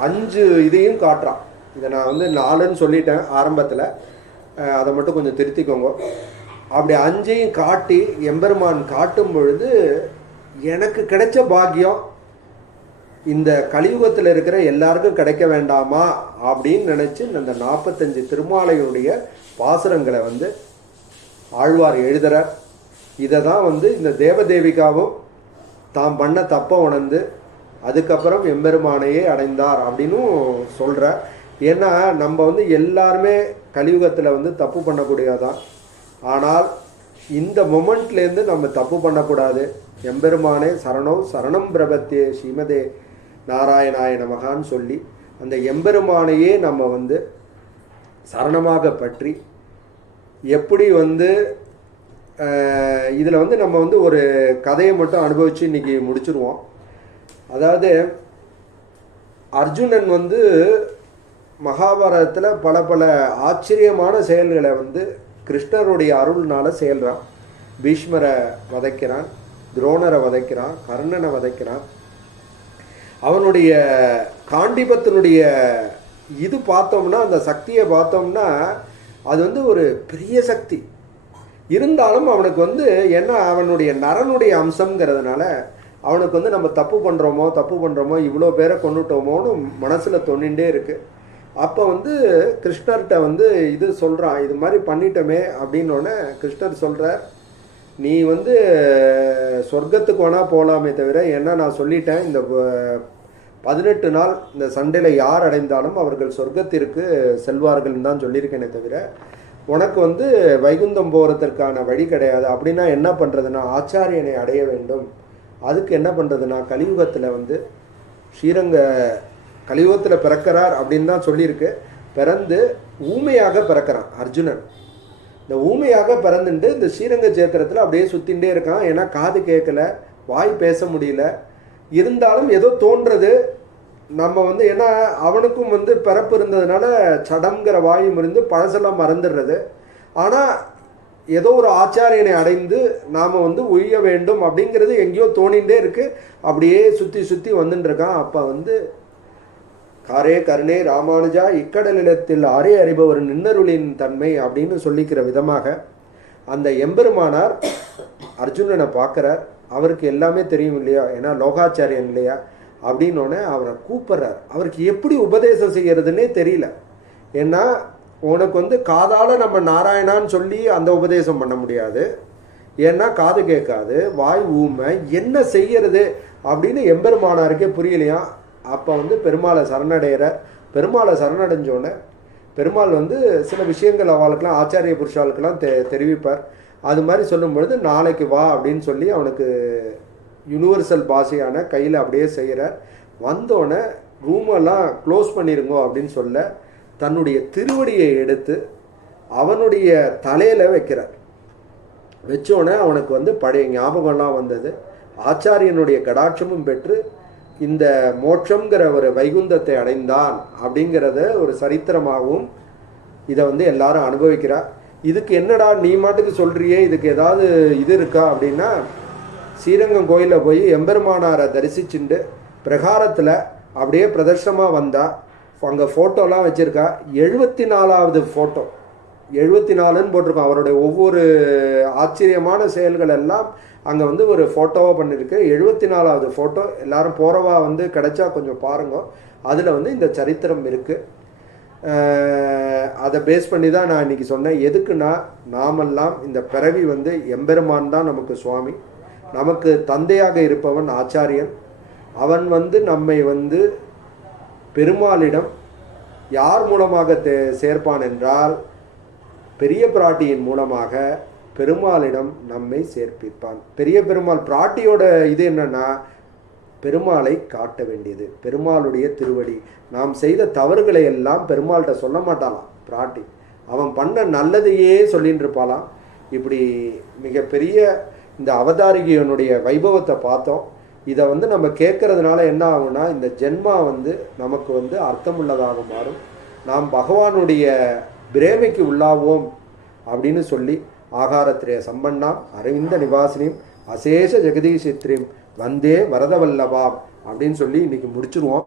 5 இதையும் காட்டுறான். இதை நான் வந்து 4ன்னு சொல்லிட்டேன் ஆரம்பத்தில், அதை மட்டும் கொஞ்சம் திருத்திக்கோங்க. அப்படி 5ஐயும் காட்டி எம்பெருமான் காட்டும் பொழுது எனக்கு கிடைச்ச பாக்கியம் இந்த கலியுகத்தில் இருக்கிற எல்லாருக்கும் கிடைக்க வேண்டாமா அப்படின்னு நினச்சி அந்த 45 திருமாலையுடைய பாசுரங்களை வந்து ஆழ்வார் எழுதுறார். இதை தான் வந்து இந்த தேவதேவிகாவும் தாம் பண்ண தப்பை உணர்ந்து அதுக்கப்புறம் எம்பெருமானையே அடைந்தார் அப்படின்னு சொல்கிறார். ஏன்னா நம்ம வந்து எல்லாருமே கலியுகத்தில் வந்து தப்பு பண்ணக்கூடியதான். ஆனால் இந்த மொமெண்ட்லேருந்து நம்ம தப்பு பண்ணக்கூடாது. எம்பெருமானே சரணம் பிரபத்தே ஸ்ரீமதே நாராயணாய நமகான்னு சொல்லி அந்த எம்பெருமானையே நம்ம வந்து சரணமாக பற்றி எப்படி வந்து இதில் வந்து நம்ம வந்து ஒரு கதையை மட்டும் அனுபவித்து இன்றைக்கி முடிச்சுருவோம். அதாவது அர்ஜுனன் வந்து மகாபாரதத்தில் பல பல ஆச்சரியமான செயல்களை வந்து கிருஷ்ணருடைய அருள்னால செயல்றான். பீஷ்மரை வதைக்கிறான், துரோணரை வதைக்கிறான், கர்ணனை வதைக்கிறான். அவனுடைய காண்டிபத்தினுடைய இது பார்த்தோம்னா, அந்த சக்தியை பார்த்தோம்னா அது வந்து ஒரு பெரிய சக்தி. இருந்தாலும் அவனுக்கு வந்து என்ன, அவனுடைய நரனுடைய அம்சங்கிறதுனால அவனுக்கு வந்து நம்ம தப்பு பண்ணுறோமோ இவ்வளோ பேரை கொண்டுட்டோமோன்னு மனசில் தோணிகிட்டே இருக்குது. அப்போ வந்து கிருஷ்ணர்கிட்ட வந்து இது சொல்கிறான், இது மாதிரி பண்ணிட்டோமே அப்படின்னோடனே கிருஷ்ணர் சொல்கிறார், நீ வந்து சொர்க்கத்துக்கு வேணால் போகலாமே தவிர, ஏன்னா நான் சொல்லிட்டேன், இந்த 18 நாள் இந்த சண்டையில் யார் அடைந்தாலும் அவர்கள் சொர்க்கத்திற்கு செல்வார்கள்னு தான் சொல்லியிருக்கேனே தவிர உனக்கு வந்து வைகுந்தம் போகிறதுக்கான வழி கிடையாது. அப்படின்னா என்ன பண்ணுறதுன்னா, ஆச்சாரியனை அடைய வேண்டும். அதுக்கு என்ன பண்ணுறதுன்னா, கலியுகத்தில் வந்து கலியுகத்தில் பிறக்கிறார் அப்படின்னு தான் சொல்லியிருக்கு. பிறந்து ஊமையாக பிறக்கிறான் அர்ஜுனன். இந்த ஊமையாக பிறந்துட்டு இந்த ஸ்ரீரங்க சேத்திரத்தில் அப்படியே சுற்றிகிட்டே இருக்கான். ஏன்னா காது கேட்கல, வாய் பேச முடியல. இருந்தாலும் ஏதோ தோன்றது நம்ம வந்து, ஏன்னா அவனுக்கும் வந்து பிறப்பு இருந்ததுனால சடங்கிற வாயும் இருந்து பழசெல்லாம் மறந்துடுறது. ஆனால் ஏதோ ஒரு ஆச்சாரியனை அடைந்து நாம் வந்து உய்ய வேண்டும் அப்படிங்கிறது எங்கேயோ தோணிகிட்டே இருக்குது. அப்படியே சுற்றி சுற்றி வந்துட்டு இருக்கான். அப்போ வந்து காரே கருணே ராமானுஜா இக்கடலிடத்தில் ஆரே அறிபவர் நின்னருளின் தன்மை அப்படின்னு சொல்லிக்கிற விதமாக அந்த எம்பெருமானார் அர்ஜுனனை பார்க்குறார். அவருக்கு எல்லாமே தெரியும் இல்லையா, ஏன்னா லோகாச்சாரியன் இல்லையா. அப்படின்னோடனே அவரை கூப்பிட்றார். அவருக்கு எப்படி உபதேசம் செய்யறதுன்னே தெரியல. ஏன்னா உனக்கு வந்து காதால் நம்ம நாராயணான்னு சொல்லி அந்த உபதேசம் பண்ண முடியாது, ஏன்னா காது கேட்காது, வாய் ஊமை, என்ன செய்யறது அப்படின்னு எம்பெருமானாருக்கே புரியலையா. அப்போ வந்து பெருமாளை சரணடைஞ்சோடனே பெருமாள் வந்து சில விஷயங்கள் அவளுக்கெல்லாம் ஆச்சாரிய புருஷாளுக்கெல்லாம் தெரிவிப்பார். அது மாதிரி சொல்லும் பொழுது நாளைக்கு வா அப்படின்னு சொல்லி அவனுக்கு யூனிவர்சல் பாஷையான கையில் அப்படியே செய்கிறார். வந்தோடனே ரூமெல்லாம் க்ளோஸ் பண்ணிருங்கோ அப்படின்னு சொல்ல தன்னுடைய திருவடியை எடுத்து அவனுடைய தலையில் வைக்கிறார். வச்சோடனே அவனுக்கு வந்து பழைய ஞாபகம்லாம் வந்தது. ஆச்சாரியனுடைய கடாட்சமும் பெற்று இந்த மோட்சங்கிற ஒரு வைகுந்தத்தை அடைந்தான் அப்படிங்கிறத ஒரு சரித்திரமாகவும் இதை வந்து எல்லாரும் அனுபவிக்கிறார். இதுக்கு என்னடா நீ மாட்டுக்கு சொல்கிறியே, இதுக்கு ஏதாவது இது இருக்கா அப்படின்னா, ஸ்ரீரங்கம் கோயிலில் போய் எம்பெருமானாரை தரிசிச்சுண்டு பிரகாரத்தில் அப்படியே பிரதர்ஷனமாக வந்தால் அங்கே ஃபோட்டோலாம் வச்சுருக்கா. 74வது ஃபோட்டோ, 74ன்னு போட்டிருக்கோம். அவருடைய ஒவ்வொரு ஆச்சரியமான செயல்கள் எல்லாம் அங்கே வந்து ஒரு ஃபோட்டோவாக பண்ணியிருக்கு. 74வது ஃபோட்டோ எல்லாரும் போகிறவா வந்து கிடைச்சா கொஞ்சம் பாருங்க. அதில் வந்து இந்த சரித்திரம் இருக்குது. அதை பேஸ் பண்ணி தான் நான் இன்றைக்கி சொன்னேன். எதுக்குன்னா, நாமெல்லாம் இந்த பிறவி வந்து எம்பெருமான் தான் நமக்கு சுவாமி, நமக்கு தந்தையாக இருப்பவன் ஆச்சாரியன். அவன் வந்து நம்மை வந்து பெருமாளிடம் யார் மூலமாக சேர்ப்பான் என்றால் பெரிய பிராட்டியின் மூலமாக பெருமாளிடம் நம்மை சேர்ப்பிப்பான். பெரிய பெருமாள் பிராட்டியோட இது என்னன்னா, பெருமாளை காட்ட வேண்டியது, பெருமாளுடைய திருவடி. நாம் செய்த தவறுகளை எல்லாம் பெருமாள்கிட்ட சொல்ல மாட்டாளாம் பிராட்டி, அவன் பண்ண நல்லதையே சொல்லின்னு இருப்பாளாம். இப்படி மிகப்பெரிய இந்த அவதாரிகையனுடைய வைபவத்தை பார்த்தோம். இதை நம்ம கேட்கறதுனால என்ன ஆகும்னா, இந்த ஜென்மா நமக்கு அர்த்தமுள்ளதாக மாறும். நாம் பகவானுடைய பிரேமைக்கு உள்ளாவோம் அப்படின்னு சொல்லி, ஆகாரத்திரய சம்பன்னாம் அரவிந்த நிவாசினியும் அசேஷ ஜெகதீஷித்ரீம் வந்தே வரதவல்லபாம் அப்படின்னு சொல்லி இன்னைக்கு முடிச்சிருவோம்.